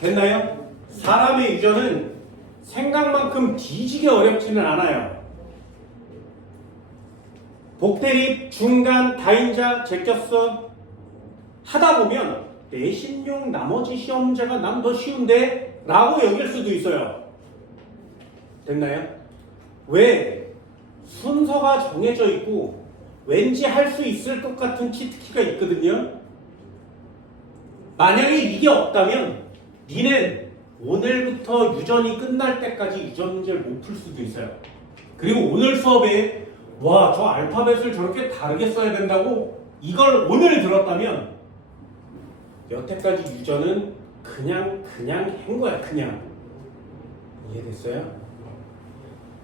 됐나요? 사람의 유전은 생각만큼 뒤지게 어렵지는 않아요. 복대립, 중간, 다인자 제꼈어 하다 보면 내신용 나머지 시험 문제가 난 더 쉬운데? 라고 여길 수도 있어요. 됐나요? 왜? 순서가 정해져 있고 왠지 할 수 있을 것 같은 치트키가 있거든요. 만약에 이게 없다면 니는 오늘부터 유전이 끝날 때까지 유전 문제를 못 풀 수도 있어요. 그리고 오늘 수업에 와, 저 알파벳을 저렇게 다르게 써야 된다고 이걸 오늘 들었다면 여태까지 유전은 그냥 한 거야. 그냥. 이해됐어요?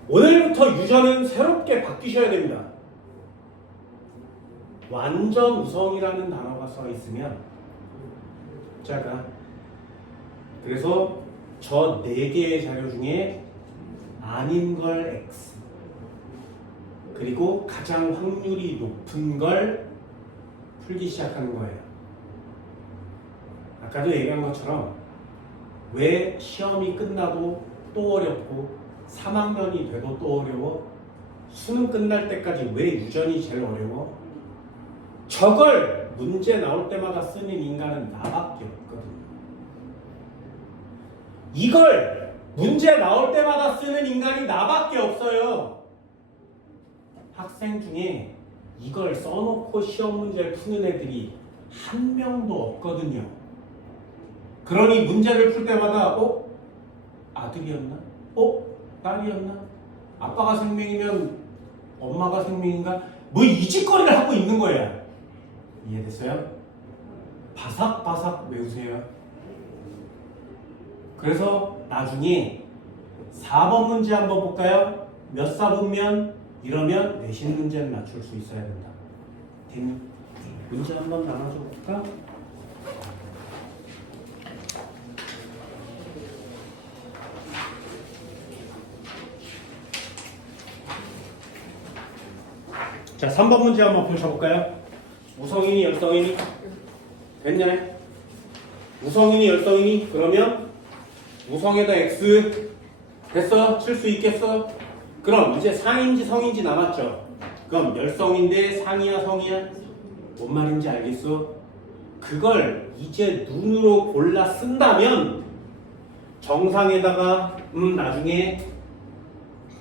오늘부터 유전은 새롭게 바뀌셔야 됩니다. 완전 우성이라는 단어가 써 있으면 자가 그래서 저 4개의 자료 중에 아닌 걸 X 그리고 가장 확률이 높은 걸 풀기 시작하는 거예요. 아까도 얘기한 것처럼 왜 시험이 끝나도 또 어렵고 3학년이 돼도 또 어려워? 수능 끝날 때까지 왜 유전이 제일 어려워? 저걸 문제 나올 때마다 쓰는 인간은 나밖에 없거든요. 이걸 문제 나올 때마다 쓰는 인간이 나밖에 없어요. 학생 중에 이걸 써놓고 시험 문제를 푸는 애들이 한 명도 없거든요. 그러니 문제를 풀 때마다 아들이었나? 딸이었나? 아빠가 생명이면 엄마가 생명인가? 뭐 이 짓거리를 하고 있는 거예요. 이해됐어요? 바삭바삭 외우세요. 그래서 나중에 4번 문제 한번 볼까요? 몇 사분면? 이러면 내신 문제는 맞출 수 있어야 된다. 됐니? 문제 한번 나눠줘 볼까? 자, 3번 문제 한번 펼쳐볼까요? 우성이니 열성이니? 됐냐? 우성이니 열성이니? 그러면 우성에다 x 됐어? 칠 수 있겠어? 그럼 이제 상인지 성인지 남았죠? 그럼 열성인데 상이야 성이야? 뭔 말인지 알겠어? 그걸 이제 눈으로 골라 쓴다면 정상에다가 나중에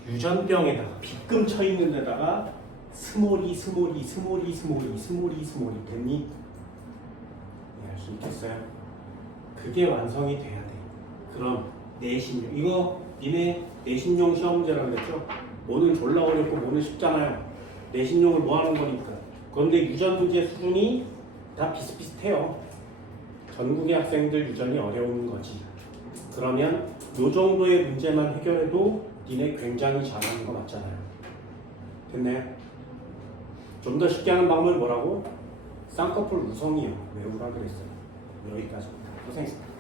유전병에다가 빗금 쳐 있는 데다가 스몰이 됐니? 이해할 수 있겠어요? 그게 완성이 돼야 돼. 그럼 내신용 이거 니네 내신용 시험 문제라고 그랬죠? 뭐는 졸라 어렵고 뭐는 쉽잖아요. 내신용을 뭐 하는 거니까. 그런데 유전 문제 수준이 다 비슷비슷해요. 전국의 학생들 유전이 어려운 거지. 그러면 요 정도의 문제만 해결해도 니네 굉장히 잘하는 거 맞잖아요. 됐나요? 좀 더 쉽게 하는 방법이 뭐라고? 쌍꺼풀 우성이요. 외우라 그랬어요. 여기까지입니다. 고생했습니다.